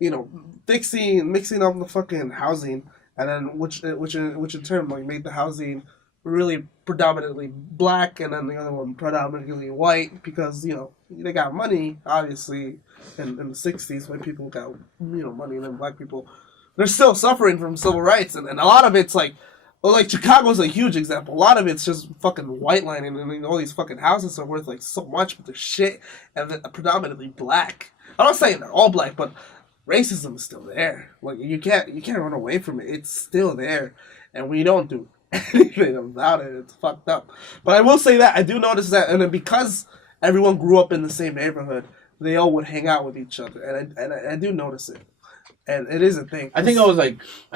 you know, mixing up the fucking housing, and then which in turn like made the housing really predominantly black, and then the other one predominantly white, because you know they got money obviously in the 60s when people got money, and then black people they're still suffering from civil rights, and a lot of it's like Chicago's a huge example. A lot of it's just fucking white lining, and all these fucking houses are worth like so much, but they're shit, and they're predominantly black. I'm not saying they're all black, but racism is still there. Like you can't run away from it. It's still there, and we don't do anything about it. It's fucked up. But I will say that I do notice that, and then because everyone grew up in the same neighborhood, they all would hang out with each other, and I do notice it, and it is a thing. I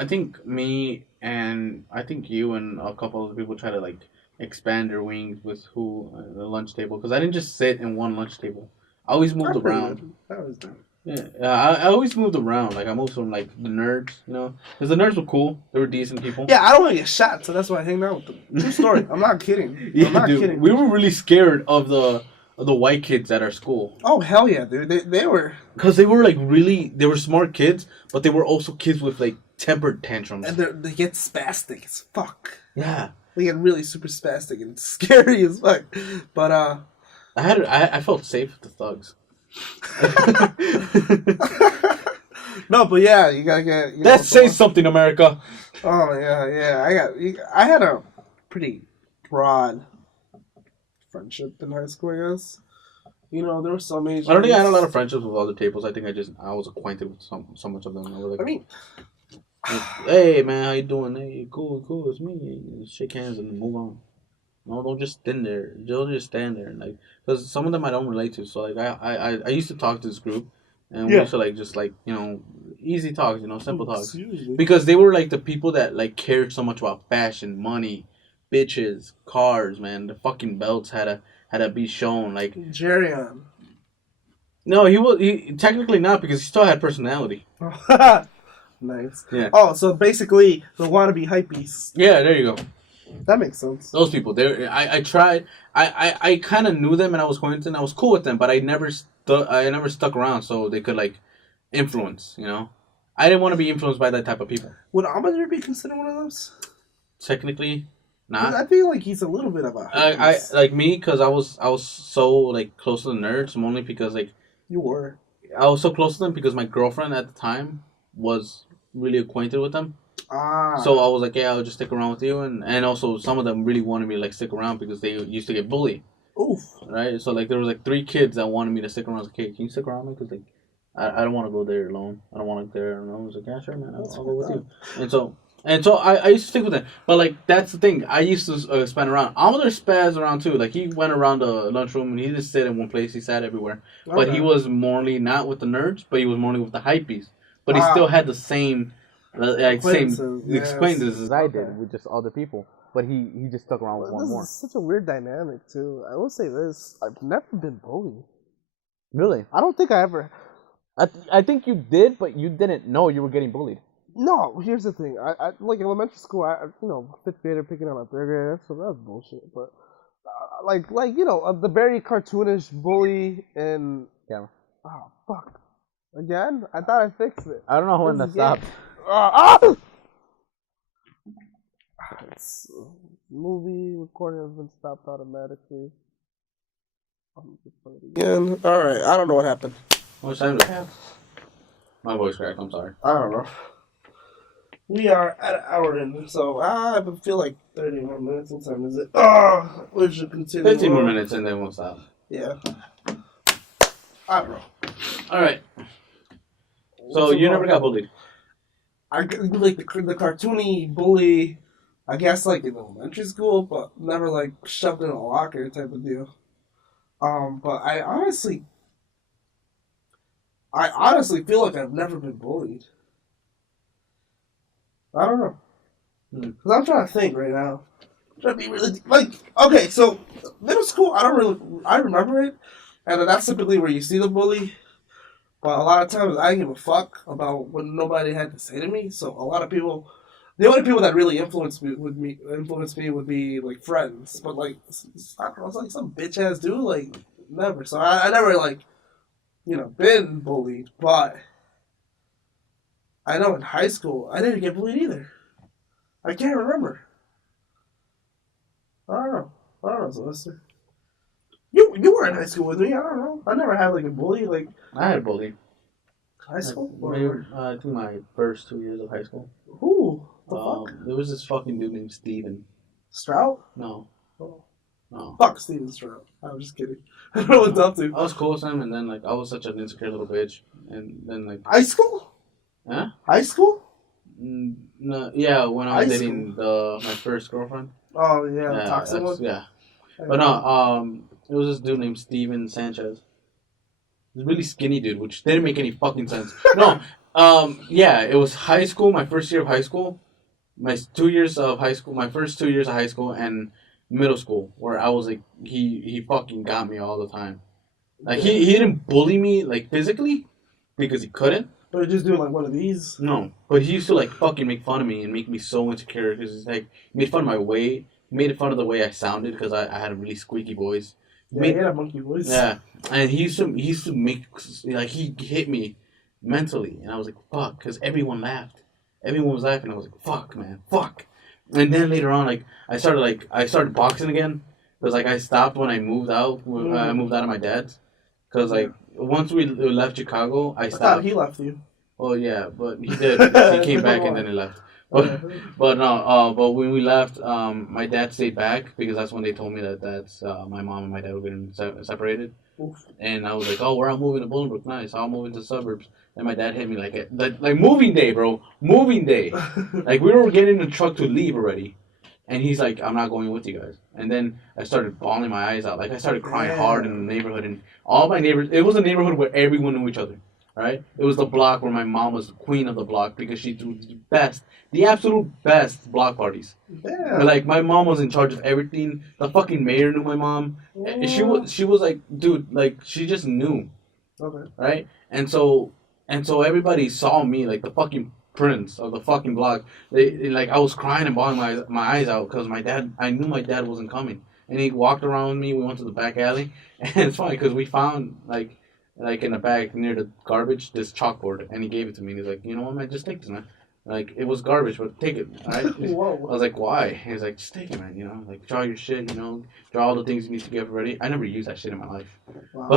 think me and I think you and a couple other people try to like expand their wings with the lunch table, because I didn't just sit in one lunch table. I always moved around. That was done. Yeah, I always moved around. Like I moved from like the nerds, you know, because the nerds were cool. They were decent people. Yeah, I don't want to get shot, so that's why I hang out with them. True story. I'm not kidding. Yeah, I'm not dude, kidding. we were really scared of the white kids at our school. Oh hell yeah, dude! They were, because they were like they were smart kids, but they were also kids with like temper tantrums. and they get spastic as fuck. Yeah, They get really super spastic and scary as fuck. But I felt safe with the thugs. No, but yeah, you gotta get. Let's say something, America. Oh yeah. I had a pretty broad friendship in high school, I guess. There were some Asians. I don't think I had a lot of friendships with other tables. I think I was acquainted with so much of them. I was like, hey man, how you doing? Hey, cool, it's me. Shake hands and move on. No, don't just stand there. Don't just stand there, like, because some of them I don't relate to. So like, I used to talk to this group, and we used to like just like easy talks, simple talks, seriously. Because they were like the people that like cared so much about fashion, money, bitches, cars, man. The fucking belts had to be shown, like Jerry on. No, he technically not, because he still had personality. Nice. Yeah. Oh, so basically the wannabe hypebeast. Yeah, there you go. That makes sense. Those people, I tried. I kind of knew them, and I was going to, and I was cool with them, but I never stuck around so they could like influence. I didn't want to be influenced by that type of people. Would Amateur be considered one of those? Technically, not. I feel like he's a little bit of a. I like me, because I was so like close to the nerds, only because like you were. I was so close to them because my girlfriend at the time was really acquainted with them. So I was like, yeah, I'll just stick around with you, and also some of them really wanted me to like stick around because they used to get bullied. Oof. Right. So like there was like 3 kids that wanted me to stick around. I was like, hey, can you stick around me? Because like I don't want to go there alone. I don't want to go there alone. I was like, yeah, sure, man, I'll go with you. And so I used to stick with them. But like that's the thing. I used to spin around. Amador spaz around too. Like he went around the lunchroom and he didn't sit in one place. He sat everywhere. Okay. But he was morally not with the nerds, but he was morally with the hypebeast. But he still had the same. Acquaintances as I did with just other people, but he just stuck around with one more. This is such a weird dynamic too. I will say this: I've never been bullied. Really? I don't think I ever. I think you did, but you didn't know you were getting bullied. No, here's the thing. I like elementary school. Fifth grader picking on a third grader, so that was bullshit. But the very cartoonish bully and oh fuck, again. I thought I fixed it. I don't know when that stopped. It's movie recording has been stopped automatically. Again. All right. I don't know what happened. How much time do we have? My voice cracked. I'm sorry. I don't know. We are at an hour in, so I feel like 30 more minutes. What time is it? We should continue. 15 more minutes and then we'll stop. Yeah. I don't know. All right. So you never got bullied? I like the cartoony bully, I guess, like in elementary school, but never like shoved in a locker type of deal. But I honestly feel like I've never been bullied. I don't know, because I'm trying to think right now. I'm trying to be really okay. So middle school, I remember it, and that's typically where you see the bully. But a lot of times I didn't give a fuck about what nobody had to say to me. So a lot of people, the only people that really influenced me would be like friends. But like I don't know, it's like some bitch ass dude, like never. So I never like been bullied. But I know in high school I didn't get bullied either. I can't remember. I don't know, Sylvester. You were in high school with me. I don't know. I never had like a bully. Like I had a bully. High school? I think my first 2 years of high school. Who? The fuck? There was this fucking dude named Steven. Strout? No. Oh. No. Fuck Steven Strout. I'm just kidding. I don't know what's up to. I was cool with him, and then like I was such an insecure little bitch, and then like high school? Huh? High school? No. Yeah, when I was dating my first girlfriend. Oh yeah, the toxic one. Yeah. But no, it was this dude named Steven Sanchez. This really skinny dude, which didn't make any fucking sense. No, yeah, it was high school, my first year of high school, my 2 years of high school, my first 2 years of high school, and middle school, where I was like, he fucking got me all the time. Like, he didn't bully me, like, physically, because he couldn't. But he just doing, like, one of these? No, but he used to, like, fucking make fun of me and make me so insecure, because he's like, he made fun of my weight. He made fun of the way I sounded, because I had a really squeaky voice. Yeah, he had a monkey voice. Yeah, and he used to make, like, he hit me mentally, and I was like, fuck, because everyone laughed. Everyone was laughing. I was like, fuck, man, fuck. And then later on, like I started boxing again because like I stopped when I moved out. I moved out of my dad's because like once we left Chicago, I stopped. I thought he left you. Oh yeah, but he did. He came back and then he left. But no. But when we left, my dad stayed back because that's when they told me that's my mom and my dad were getting separated. Oof. And I was like, oh, we're all moving to Bolingbrook. Nice. I'll move into the suburbs. And my dad hit me like moving day, bro. Moving day. Like we were getting in the truck to leave already. And he's like, I'm not going with you guys. And then I started bawling my eyes out. Like I started crying hard in the neighborhood. And all my neighbors, it was a neighborhood where everyone knew each other. Right? It was the block where my mom was the queen of the block because she threw the absolute best block parties. Yeah. But like my mom was in charge of everything. The fucking mayor knew my mom. Yeah. She was like, dude, like she just knew. Okay. Right? And so everybody saw me like the fucking prince of the fucking block. They like I was crying and bawling my eyes out because I knew my dad wasn't coming. And he walked around with me. We went to the back alley, and it's funny because we found like in the back near the garbage, this chalkboard, and he gave it to me. And he's like, you know what, man, just take this, man. Like, it was garbage, but take it, right? Whoa. I was like, why? He's like, just take it, man, you know? Like, draw your shit, you know? Draw all the things you need to get ready. I never used that shit in my life. Wow.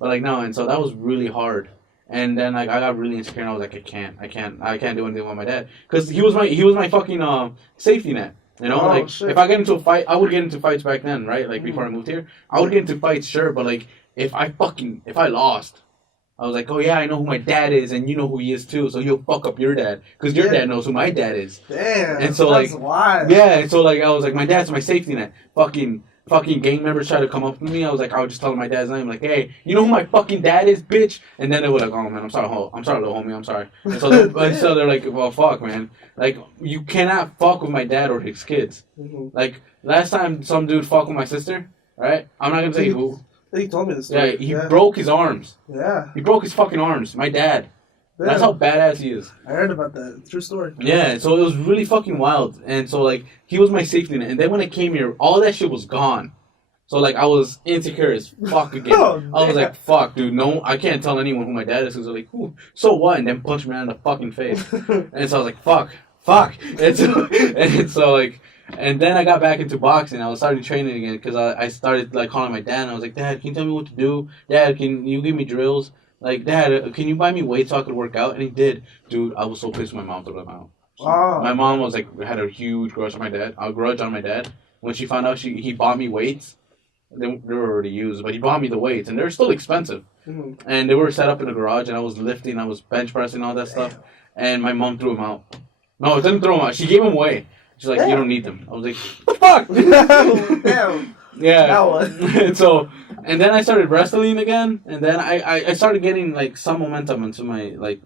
But no, and so that was really hard. And then, like, I got really insecure, and I was like, I can't do anything with my dad. Because he was my fucking safety net. You know, like, shit. If I get into a fight, I would get into fights back then, right? Like, before I moved here. I would get into fights, sure, but, like, if I lost, I was like, oh yeah, I know who my dad is, and you know who he is too, so you'll fuck up your dad, because your dad knows who my dad is. Damn, and so that's like, wild. Yeah, and so like, I was like, my dad's my safety net. Fucking gang members try to come up to me, I was like, I would just tell them my dad's name, like, hey, you know who my fucking dad is, bitch? And then they were like, oh man, I'm sorry, little homie, I'm sorry. And so they're like, well, fuck, man. Like, you cannot fuck with my dad or his kids. Mm-hmm. Like, last time some dude fucked with my sister, right? I'm not gonna say who. He told me this story. Yeah, he broke his arms. Yeah. He broke his fucking arms. My dad. Yeah. That's how badass he is. I heard about that. True story. Yeah, so it was really fucking wild. And so, like, he was my safety net. And then when I came here, all that shit was gone. So, like, I was insecure as fuck again. I was like, fuck, dude, no, I can't tell anyone who my dad is. Because they're like, ooh, so what? And then punch me in the fucking face. And so I was like, fuck. And so like... And then I got back into boxing. I was starting training again because I started like calling my dad. And I was like, Dad, can you tell me what to do? Dad, can you give me drills? Like, Dad, can you buy me weights so I could work out? And he did. Dude, I was so pissed when my mom threw them out. Wow. My mom was like, had a huge grudge on my dad. When she found out he bought me weights, they were already used, but he bought me the weights, and they're still expensive. Mm-hmm. And they were set up in the garage, and I was lifting, I was bench pressing, all that stuff. And my mom threw them out. No, it didn't throw them out. She gave them away. She's like, you don't need them. I was like, what the fuck? Damn. Yeah. And then I started wrestling again, and then I started getting like some momentum into my life.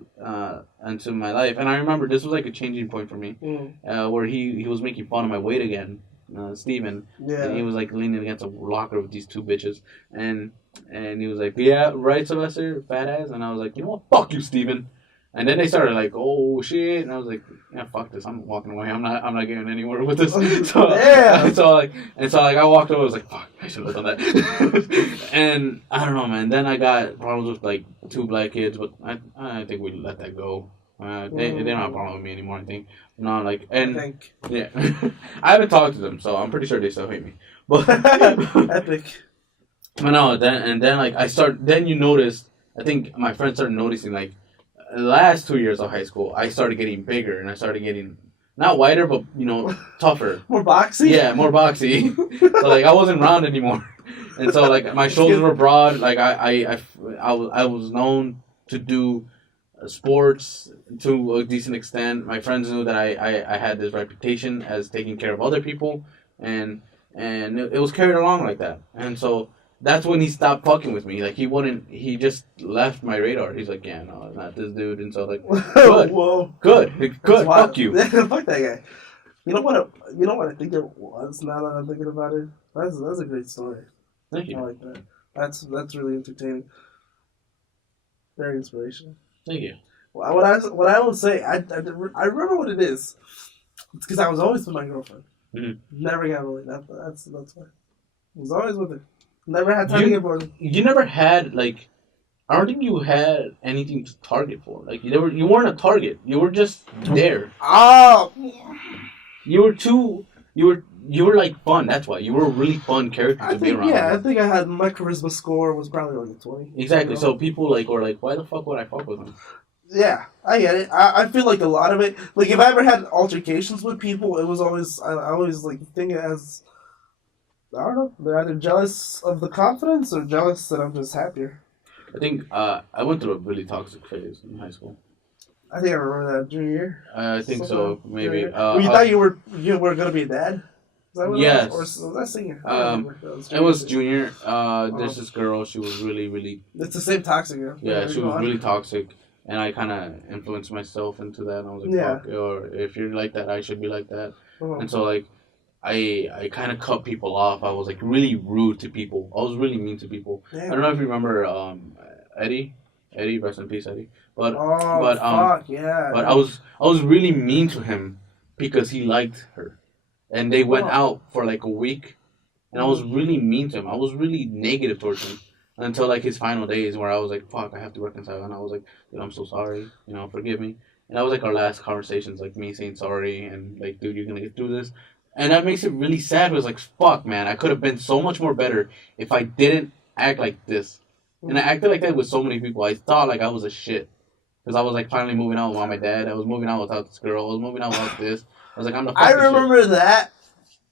And I remember this was like a changing point for me, where he was making fun of my weight again, Steven. Yeah. And he was like leaning against a locker with these two bitches, and he was like, yeah, right, Sylvester, fat ass. And I was like, you know what, fuck you, Steven. And then they started like, oh shit, and I was like, yeah, fuck this, I'm walking away. I'm not getting anywhere with this. So I walked away. I was like, fuck, I should have done that. And I don't know, man. Then I got problems with like 2 black kids, but I think we let that go. They're not a problem with me anymore. I think yeah, I haven't talked to them, so I'm pretty sure they still hate me. But epic. But no, then like then you noticed. I think my friends started noticing like. The last 2 years of high school, I started getting bigger, and I started getting not whiter, but tougher. More boxy. Yeah, more boxy. So like I wasn't round anymore, and so like my shoulders were broad. Like I was known to do sports to a decent extent. My friends knew that I had this reputation as taking care of other people, and it was carried along like that, and so. That's when he stopped fucking with me. Like, he just left my radar. He's like, yeah, no, not this dude. And so, like, good. Whoa. Good. Fuck you. Fuck that guy. You know what I think it was now that I'm thinking about it? That's a great story. Thank you. I like that. That's really entertaining. Very inspirational. Thank you. What I will say, I remember what it is. It's because I was always with my girlfriend. Mm-hmm. Never got really. That's why. I was always with her. Never had time to get bored. You never had, like, I don't think you had anything to target for. Like, you weren't a target. You were just there. Oh! You were too. You were like fun. That's why you were a really fun character to be around. Yeah, I think I had my charisma score was probably like a 20. Exactly. So people like were like, why the fuck would I fuck with him? Yeah, I get it. I feel like a lot of it, like if I ever had altercations with people, it was always I always like think it as I don't know, they're either jealous of the confidence or jealous that I'm just happier. I think I went through a really toxic phase in high school. I think I remember that junior year. I think so, maybe. You thought you were gonna be a dad? Is that what yes. Or was that senior? It was junior. There's this girl. She was really, really. It's the same toxic girl. Yeah, she was really toxic, and I kind of influenced myself into that. And I was like, fuck, or if you're like that, I should be like that. And so like, I kind of cut people off. I was like really rude to people. I was really mean to people. Damn. I don't know if you remember Eddie. Eddie, rest in peace, Eddie. But yeah. But I was really mean to him because he liked her, and they went out for like a week, and I was really mean to him. I was really negative towards him until like his final days, where I was like, "Fuck, I have to reconcile," and I was like, "Dude, I'm so sorry. Forgive me." And that was like our last conversations, like me saying sorry and like, "Dude, you're gonna get through this." And that makes it really sad. It was like, "Fuck, man, I could have been so much more better if I didn't act like this." And I acted like that with so many people. I thought like I was a shit. Because I was like finally moving out without my dad. I was moving out without this girl. I was moving out without this. I was like, I'm the fucking I remember that.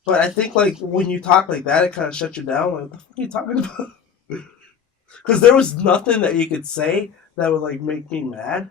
But I think like when you talk like that, it kind of shuts you down. Like, what the fuck are you talking about? Because there was nothing that you could say that would like make me mad.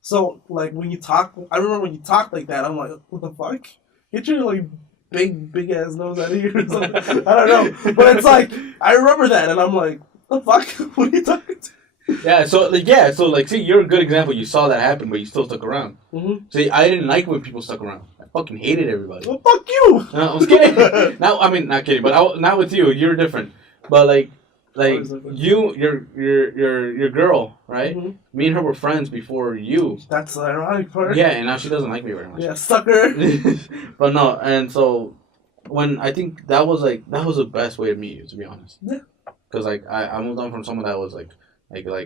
So like when you talk, I remember when you talk like that, I'm like, what the fuck? Get your like big ass nose out of here or something. I don't know. But it's like, I remember that and I'm like, the fuck? What are you talking to? See, you're a good example. You saw that happen, but you still stuck around. Mm-hmm. See, I didn't like when people stuck around. I fucking hated everybody. Well, fuck you! No, I was kidding. Not kidding, but not with you. You're different. But like your girl, right? Mm-hmm. Me and her were friends before you. That's the ironic part. Yeah, and now she doesn't like me very much. Yeah, sucker. But no, and so when I think that was the best way to meet you, to be honest. Yeah. Because like I moved on from someone that was like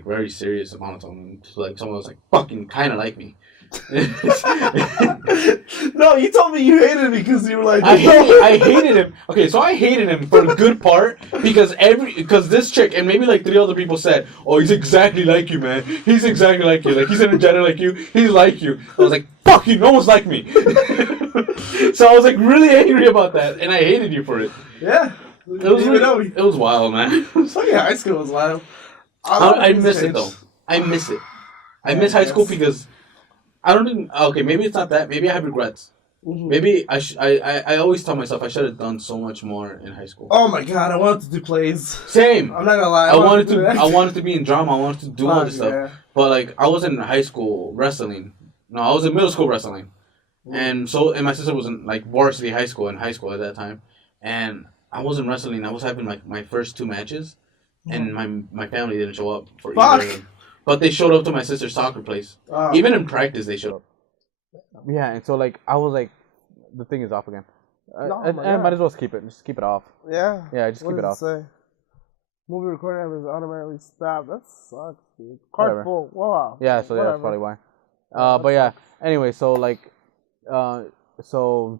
very serious monotone to like someone that was like fucking kind of like me. No, you told me you hated me because you were like I hated him. Okay, so I hated him for a good part because this chick and maybe like 3 other people said, "Oh, he's exactly like you, man. He's exactly like you. Like he's energetic like you. He's like you." I was like, "Fuck you! No one's like me." So I was like really angry about that, and I hated you for it. Yeah. It was wild, man. High school was wild. I miss it though. I miss it. I miss high school because I don't think. Okay, maybe it's not that. Maybe I have regrets. Mm-hmm. Maybe I always tell myself I should have done so much more in high school. Oh my god, I wanted to do plays. Same. I'm not gonna lie. I wanted to be in drama. I wanted to do all this stuff. But like I was in high school wrestling. No, I was in middle school wrestling, and my sister was in like varsity high school at that time, and I wasn't wrestling. I was having like my first 2 matches, and my family didn't show up for either of them. But they showed up to my sister's soccer place. Even in practice, they showed up. Yeah, and so like I was like, the thing is off again. I might as well keep it. Just keep it off. Yeah. Yeah, just keep it off. Say? Movie recording was automatically stopped. That sucks, dude. Card full. Wow. Yeah, so that's probably why. But yeah. Anyway, so like, so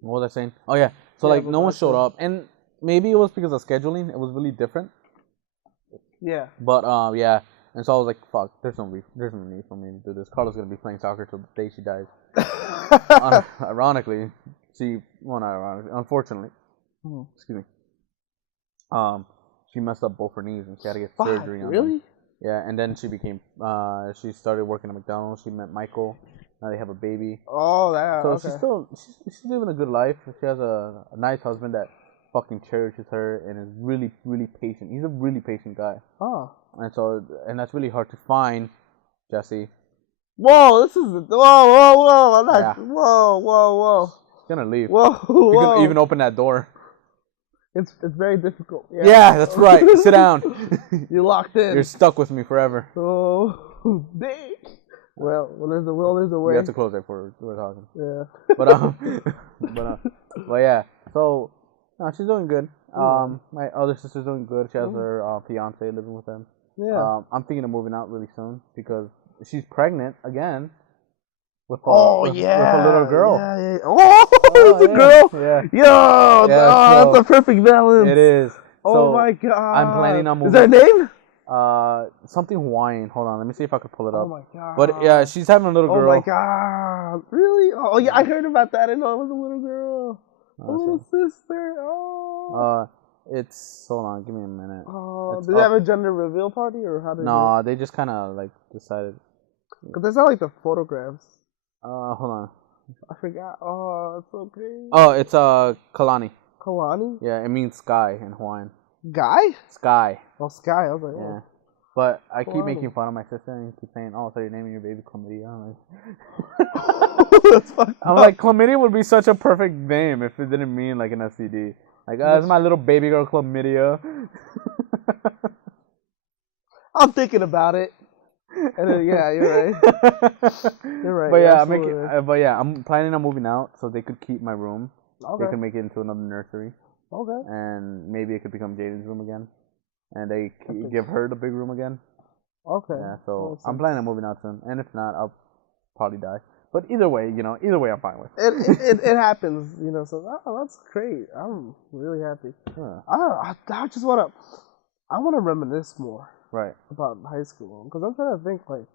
what was I saying? Oh yeah. So like no one showed up, and maybe it was because of scheduling. It was really different. Yeah. But yeah. And so I was like, fuck, there's no need for me to do this. Carla's going to be playing soccer till the day she dies. Unfortunately. Excuse me. She messed up both her knees and she had to get surgery on them. Really? Yeah, and then she started working at McDonald's. She met Michael. Now they have a baby. Oh, that. So she's living a good life. She has a nice husband that fucking cherishes her and is really, really patient. He's a really patient guy. Oh. And that's really hard to find, Jesse. Whoa, whoa. I'm not. Yeah. Whoa. He's gonna leave. Whoa. You can even open that door. It's very difficult. Yeah, that's right. Sit down. You're locked in. You're stuck with me forever. Oh, big. Well, when there's a will, there's a way. We have to close it before we're talking. Yeah. But yeah. So, no, she's doing good. My other sister's doing good. She has her fiance living with them. Yeah. I'm thinking of moving out really soon because she's pregnant again with a little girl. Yeah. Oh, it's a girl. Yeah. Yo, so that's a perfect balance. It is. Oh my god. I'm planning on moving. Is there a name? Something Hawaiian. Hold on, let me see if I can pull it up. Oh my god. But yeah, she's having a little girl. Oh my god. Really? Oh yeah, I heard about that. I know it was a little girl. A little sister. Oh. It's hold on, give me a minute. Oh, did they have a gender reveal party or how did? No, they just kind of like decided. Cause that's not like the photographs. Hold on. I forgot. Oh, it's so crazy. Oh, it's Kalani. Kalani? Yeah, it means sky in Hawaiian. Guy? Sky. Oh, sky. I was like, yeah. But I keep Kalani. making fun of my sister and keep saying, "Oh, so you're naming your baby Chlamydia?" I'm like, Chlamydia would be such a perfect name if it didn't mean like an STD. Like, it's my little baby girl Chlamydia. I'm thinking about it. And then, yeah, you're right. You're right. But yeah, I'm planning on moving out so they could keep my room. Okay. They can make it into another nursery. Okay. And maybe it could become Jaden's room again. And they give her the big room again. Okay. Yeah, so I'm planning on moving out soon. And if not, I'll probably die. But either way, I'm fine with it. It happens, so that's great. I'm really happy. Yeah. I just want to reminisce more. Right. About high school. Because I'm trying to think, like,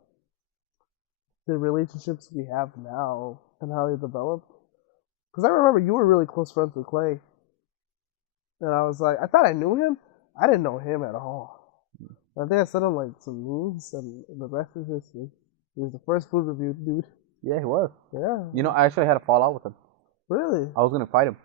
the relationships we have now and how they developed. Because I remember you were really close friends with Clay. And I was like, I thought I knew him. I didn't know him at all. I think I sent him, like, some memes, and the rest is history. He was the first food review dude. Yeah, he was. Yeah. I actually had a fallout with him. Really? I was going to fight him.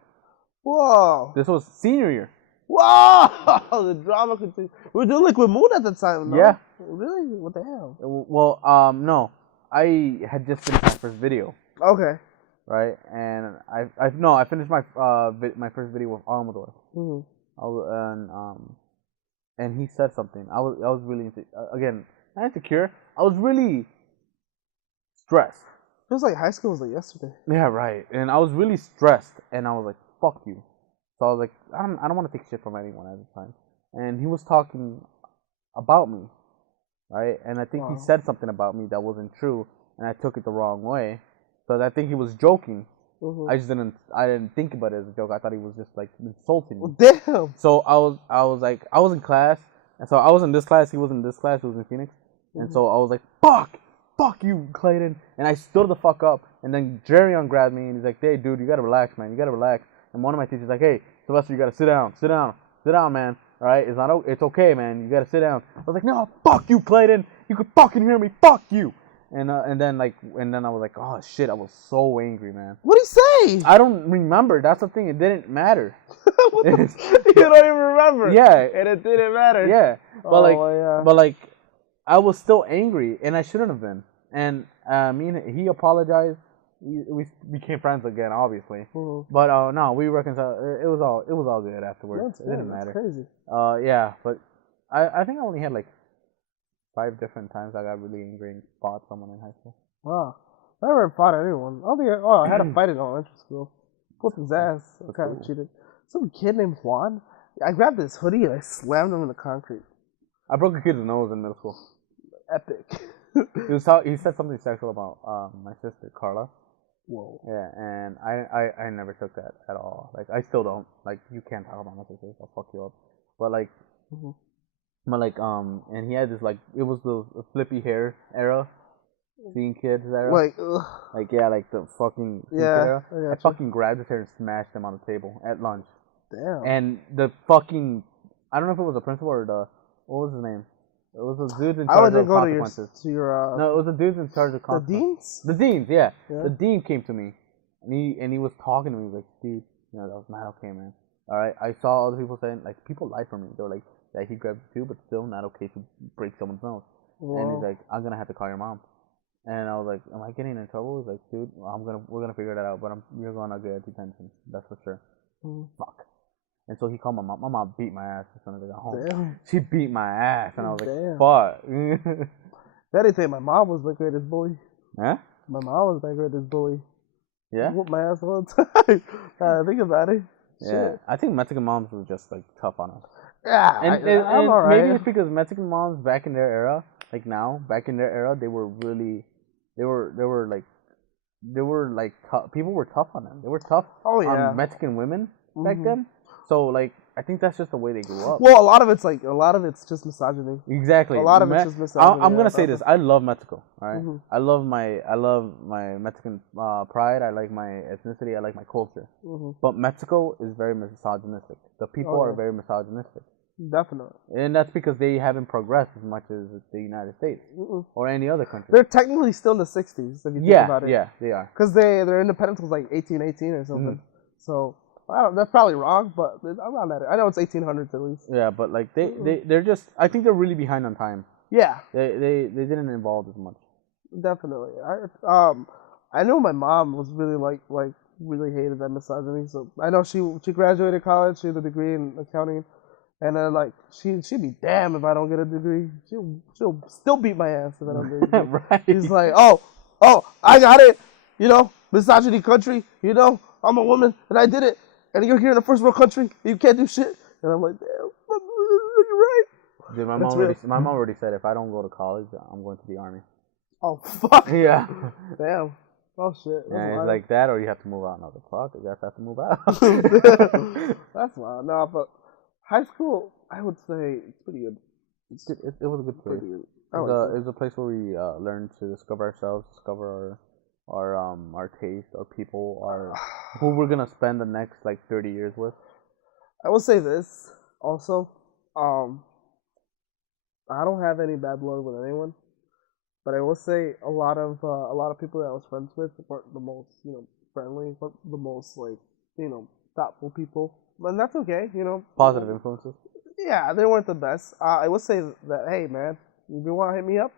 Whoa. This was senior year. Whoa! The drama continues. We were doing Liquid Moon at the time, no? Yeah. Really? What the hell? Well, no. I had just finished my first video. Okay. Right? And I finished my my first video with Almador. Mm-hmm. And he said something. I was really again, not insecure. I was really stressed. It was like high school was like yesterday. Yeah, right. And I was really stressed, and I was like, "Fuck you." So I was like, I don't want to take shit from anyone at the time. And he was talking about me, right? And I think he said something about me that wasn't true, and I took it the wrong way. So I think he was joking. Mm-hmm. I didn't think about it as a joke. I thought he was just like insulting me. Damn. So I was in class, and so I was in this class. He was in this class. He was in Phoenix, and so I was like, fuck you, Clayton. And I stood the fuck up, and then Jerion grabbed me, and he's like, hey, dude, you gotta relax, man. You gotta relax. And one of my teachers like, hey, Sylvester, you gotta sit down, man. All right, it's okay, man. You gotta sit down. I was like, no, fuck you, Clayton. You can fucking hear me. Fuck you. And then I was like, oh shit, I was so angry, man. What'd he say? I don't remember. That's the thing. It didn't matter. You don't even remember. Yeah. And it didn't matter. Yeah. But but I was still angry, and I shouldn't have been. And he apologized. We became friends again, obviously. Mm-hmm. But no, we reconciled. It was all good afterwards. It didn't matter. That's crazy. Yeah, but I think I only had 5 different times I got really angry and fought someone in high school. Wow. I never fought anyone. I had a fight in elementary school. Whooped his ass. I kind of cheated. Some kid named Juan. I grabbed his hoodie and I slammed him in the concrete. I broke a kid's nose in middle school. Epic. He said something sexual about my sister Carla. Whoa. Yeah, and I never took that at all. I still don't. You can't talk about my sister. I'll fuck you up. But mm-hmm. But and he had this it was the flippy hair era, seeing kids era. The fucking era. I fucking grabbed his hair and smashed him on the table at lunch. Damn. And the fucking, I don't know if it was the principal or what was his name? It was the dudes in charge of consequences. No, it was the dudes in charge of consequences. The deans? The deans, yeah. The dean came to me, and he was talking to me. He was like, dude, that was not okay, man. All right, I saw other people saying, people lied for me. They were like, yeah, he grabbed you too, but still not okay to break someone's nose. Whoa. And he's like, I'm going to have to call your mom. And I was like, am I getting in trouble? He's like, dude, we're going to figure that out, but you're going to get detention. That's for sure. Fuck. And so he called my mom. My mom beat my ass as soon as I got home. Damn. She beat my ass, and I was like, fuck. That didn't say my mom was my greatest bully. Huh? My mom was my greatest bully. Yeah? She whooped my ass all the time. Think about it. Yeah. Shit. I think Mexican moms were just, tough on us. Yeah, and I'm alright. Maybe it's because Mexican moms back in their era, back in their era, they were really, they were they were like tough. People were tough on them. They were tough on Mexican women back then. So like, I think that's just the way they grew up. Well, a lot of it's just misogyny. Exactly. A lot of it's just misogyny. I'm gonna say this. I love Mexico. All right. I love my Mexican pride. I like my ethnicity. I like my culture. But Mexico is very misogynistic. The people are very misogynistic. Definitely. And that's because they haven't progressed as much as the United States or any other country. They're technically still in the 60s, if you think about it. Yeah, they are. Because their independence was like 1818 or something. So, that's probably wrong, but around that. I know it's 1800s at least. Yeah, but like they're just, I think they're really behind on time. Yeah. They didn't evolve as much. Definitely. I know my mom was really really hated that misogyny. So I know she graduated college, she had a degree in accounting. And then, like, she'd be damned if I don't get a degree. She'll still beat my ass if I don't get a degree. Right. She's like, oh, I got it. You know, misogyny country. You know, I'm a woman and I did it. And you're here in a first world country. You can't do shit. And I'm like, damn, you're right. Dude, my mom already said if I don't go to college, I'm going to the army. Oh, fuck. Yeah. Damn. Oh, shit. Yeah, it's like that or you have to move out. And I was like, fuck, I guess I have to move out. That's wild. No, but high school, I would say it's pretty good. It was a good place. It was a place where we learned to discover ourselves, discover our taste, our people, who we're gonna spend the next like 30 years with. I will say this also. I don't have any bad blood with anyone, but I will say a lot of people that I was friends with weren't the most friendly, but the most thoughtful people. And that's okay, Positive influences. Yeah, they weren't the best. I would say that, hey, man, you want to hit me up?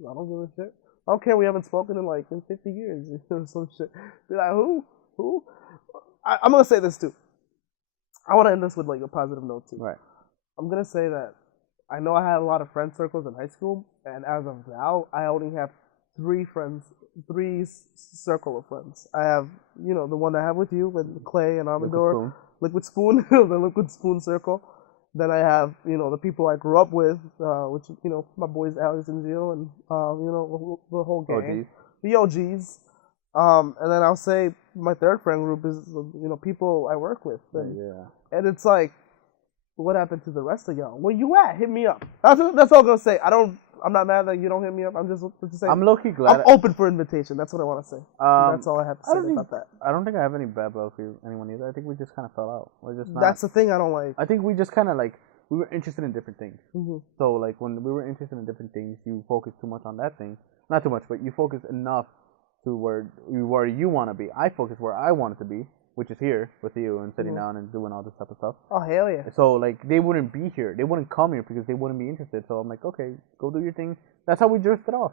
I don't give a shit. I don't care we haven't spoken in 50 years or some shit. Be like, who? I'm going to say this, too. I want to end this with, a positive note, too. Right. I'm going to say that I know I had a lot of friend circles in high school, and as of now, I only have three circle of friends. I have, the one I have with you, with Clay and Amador. Liquid Spoon, the Liquid Spoon circle. Then I have, the people I grew up with, which, my boys Alex and Gio and, the whole gang. OGs. The OGs. And then I'll say my third friend group is, people I work with. And it's like, what happened to the rest of y'all? Where you at? Hit me up. That's all I'm going to say. I'm not mad that you don't hit me up. I'm just saying. I'm low-key glad. I'm open for invitation. That's what I want to say. That's all I have to say about that. I don't think I have any bad blood for anyone either. I think we just kind of fell out. We're just not. That's the thing I don't like. I think we just kind of we were interested in different things. So when we were interested in different things, you focus too much on that thing. Not too much, but you focus enough to where you want to be. I focus where I wanted to be, which is here with you and sitting down and doing all this type of stuff. Oh, hell yeah. So, they wouldn't be here. They wouldn't come here because they wouldn't be interested. So I'm like, okay, go do your thing. That's how we drifted off,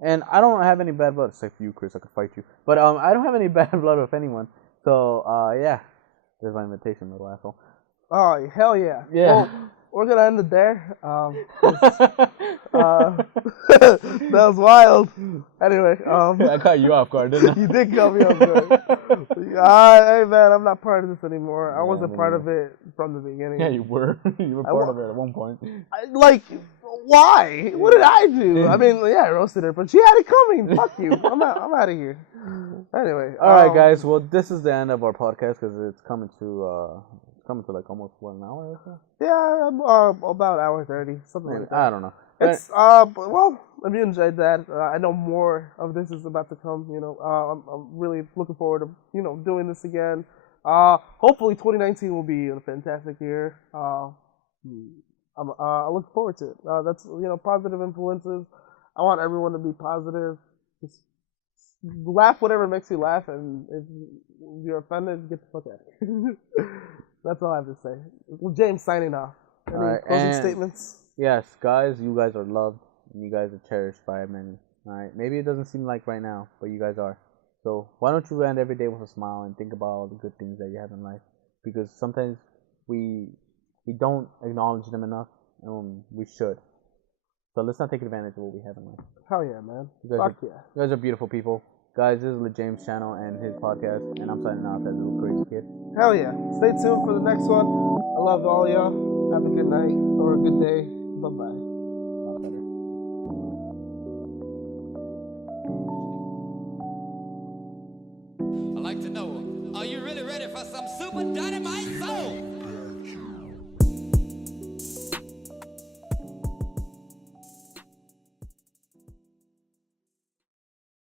And I don't have any bad blood, except for you, Chris. I could fight you. But I don't have any bad blood with anyone. So, yeah. There's my invitation, little asshole. Oh, hell yeah. Yeah. Well, we're going to end it there. That was wild. Anyway. I caught you off guard, didn't I? You did cut me off guard. Hey, man, I'm not part of this anymore. I wasn't part of it from the beginning. Yeah, you were. You were part of it at one point. Why? What did I do? I mean, yeah, I roasted her, but she had it coming. Fuck you. I'm out of here. Anyway. All right, guys. Well, this is the end of our podcast because it's coming to almost 1 hour or so. Yeah, about hour 30, something like that. I don't know. It's well, if you enjoyed that, I know more of this is about to come. I'm really looking forward to doing this again. Hopefully 2019 will be a fantastic year. I look forward to it. That's positive influences. I want everyone to be positive. Just laugh whatever makes you laugh, and if you're offended, get the fuck out of here. That's all I have to say. Well, James signing off. Any closing statements? Yes, guys, you guys are loved and you guys are cherished by many. All right, maybe it doesn't seem like right now, but you guys are. So why don't you end every day with a smile and think about all the good things that you have in life? Because sometimes we don't acknowledge them enough, and we should. So let's not take advantage of what we have in life. Hell yeah, man. You guys are beautiful people. Guys, this is the JameZ channel and his podcast, and I'm signing off as a little crazy kid. Hell yeah. Stay tuned for the next one. I love all y'all. Have a good night or a good day. Bye-bye. for some super dynamite.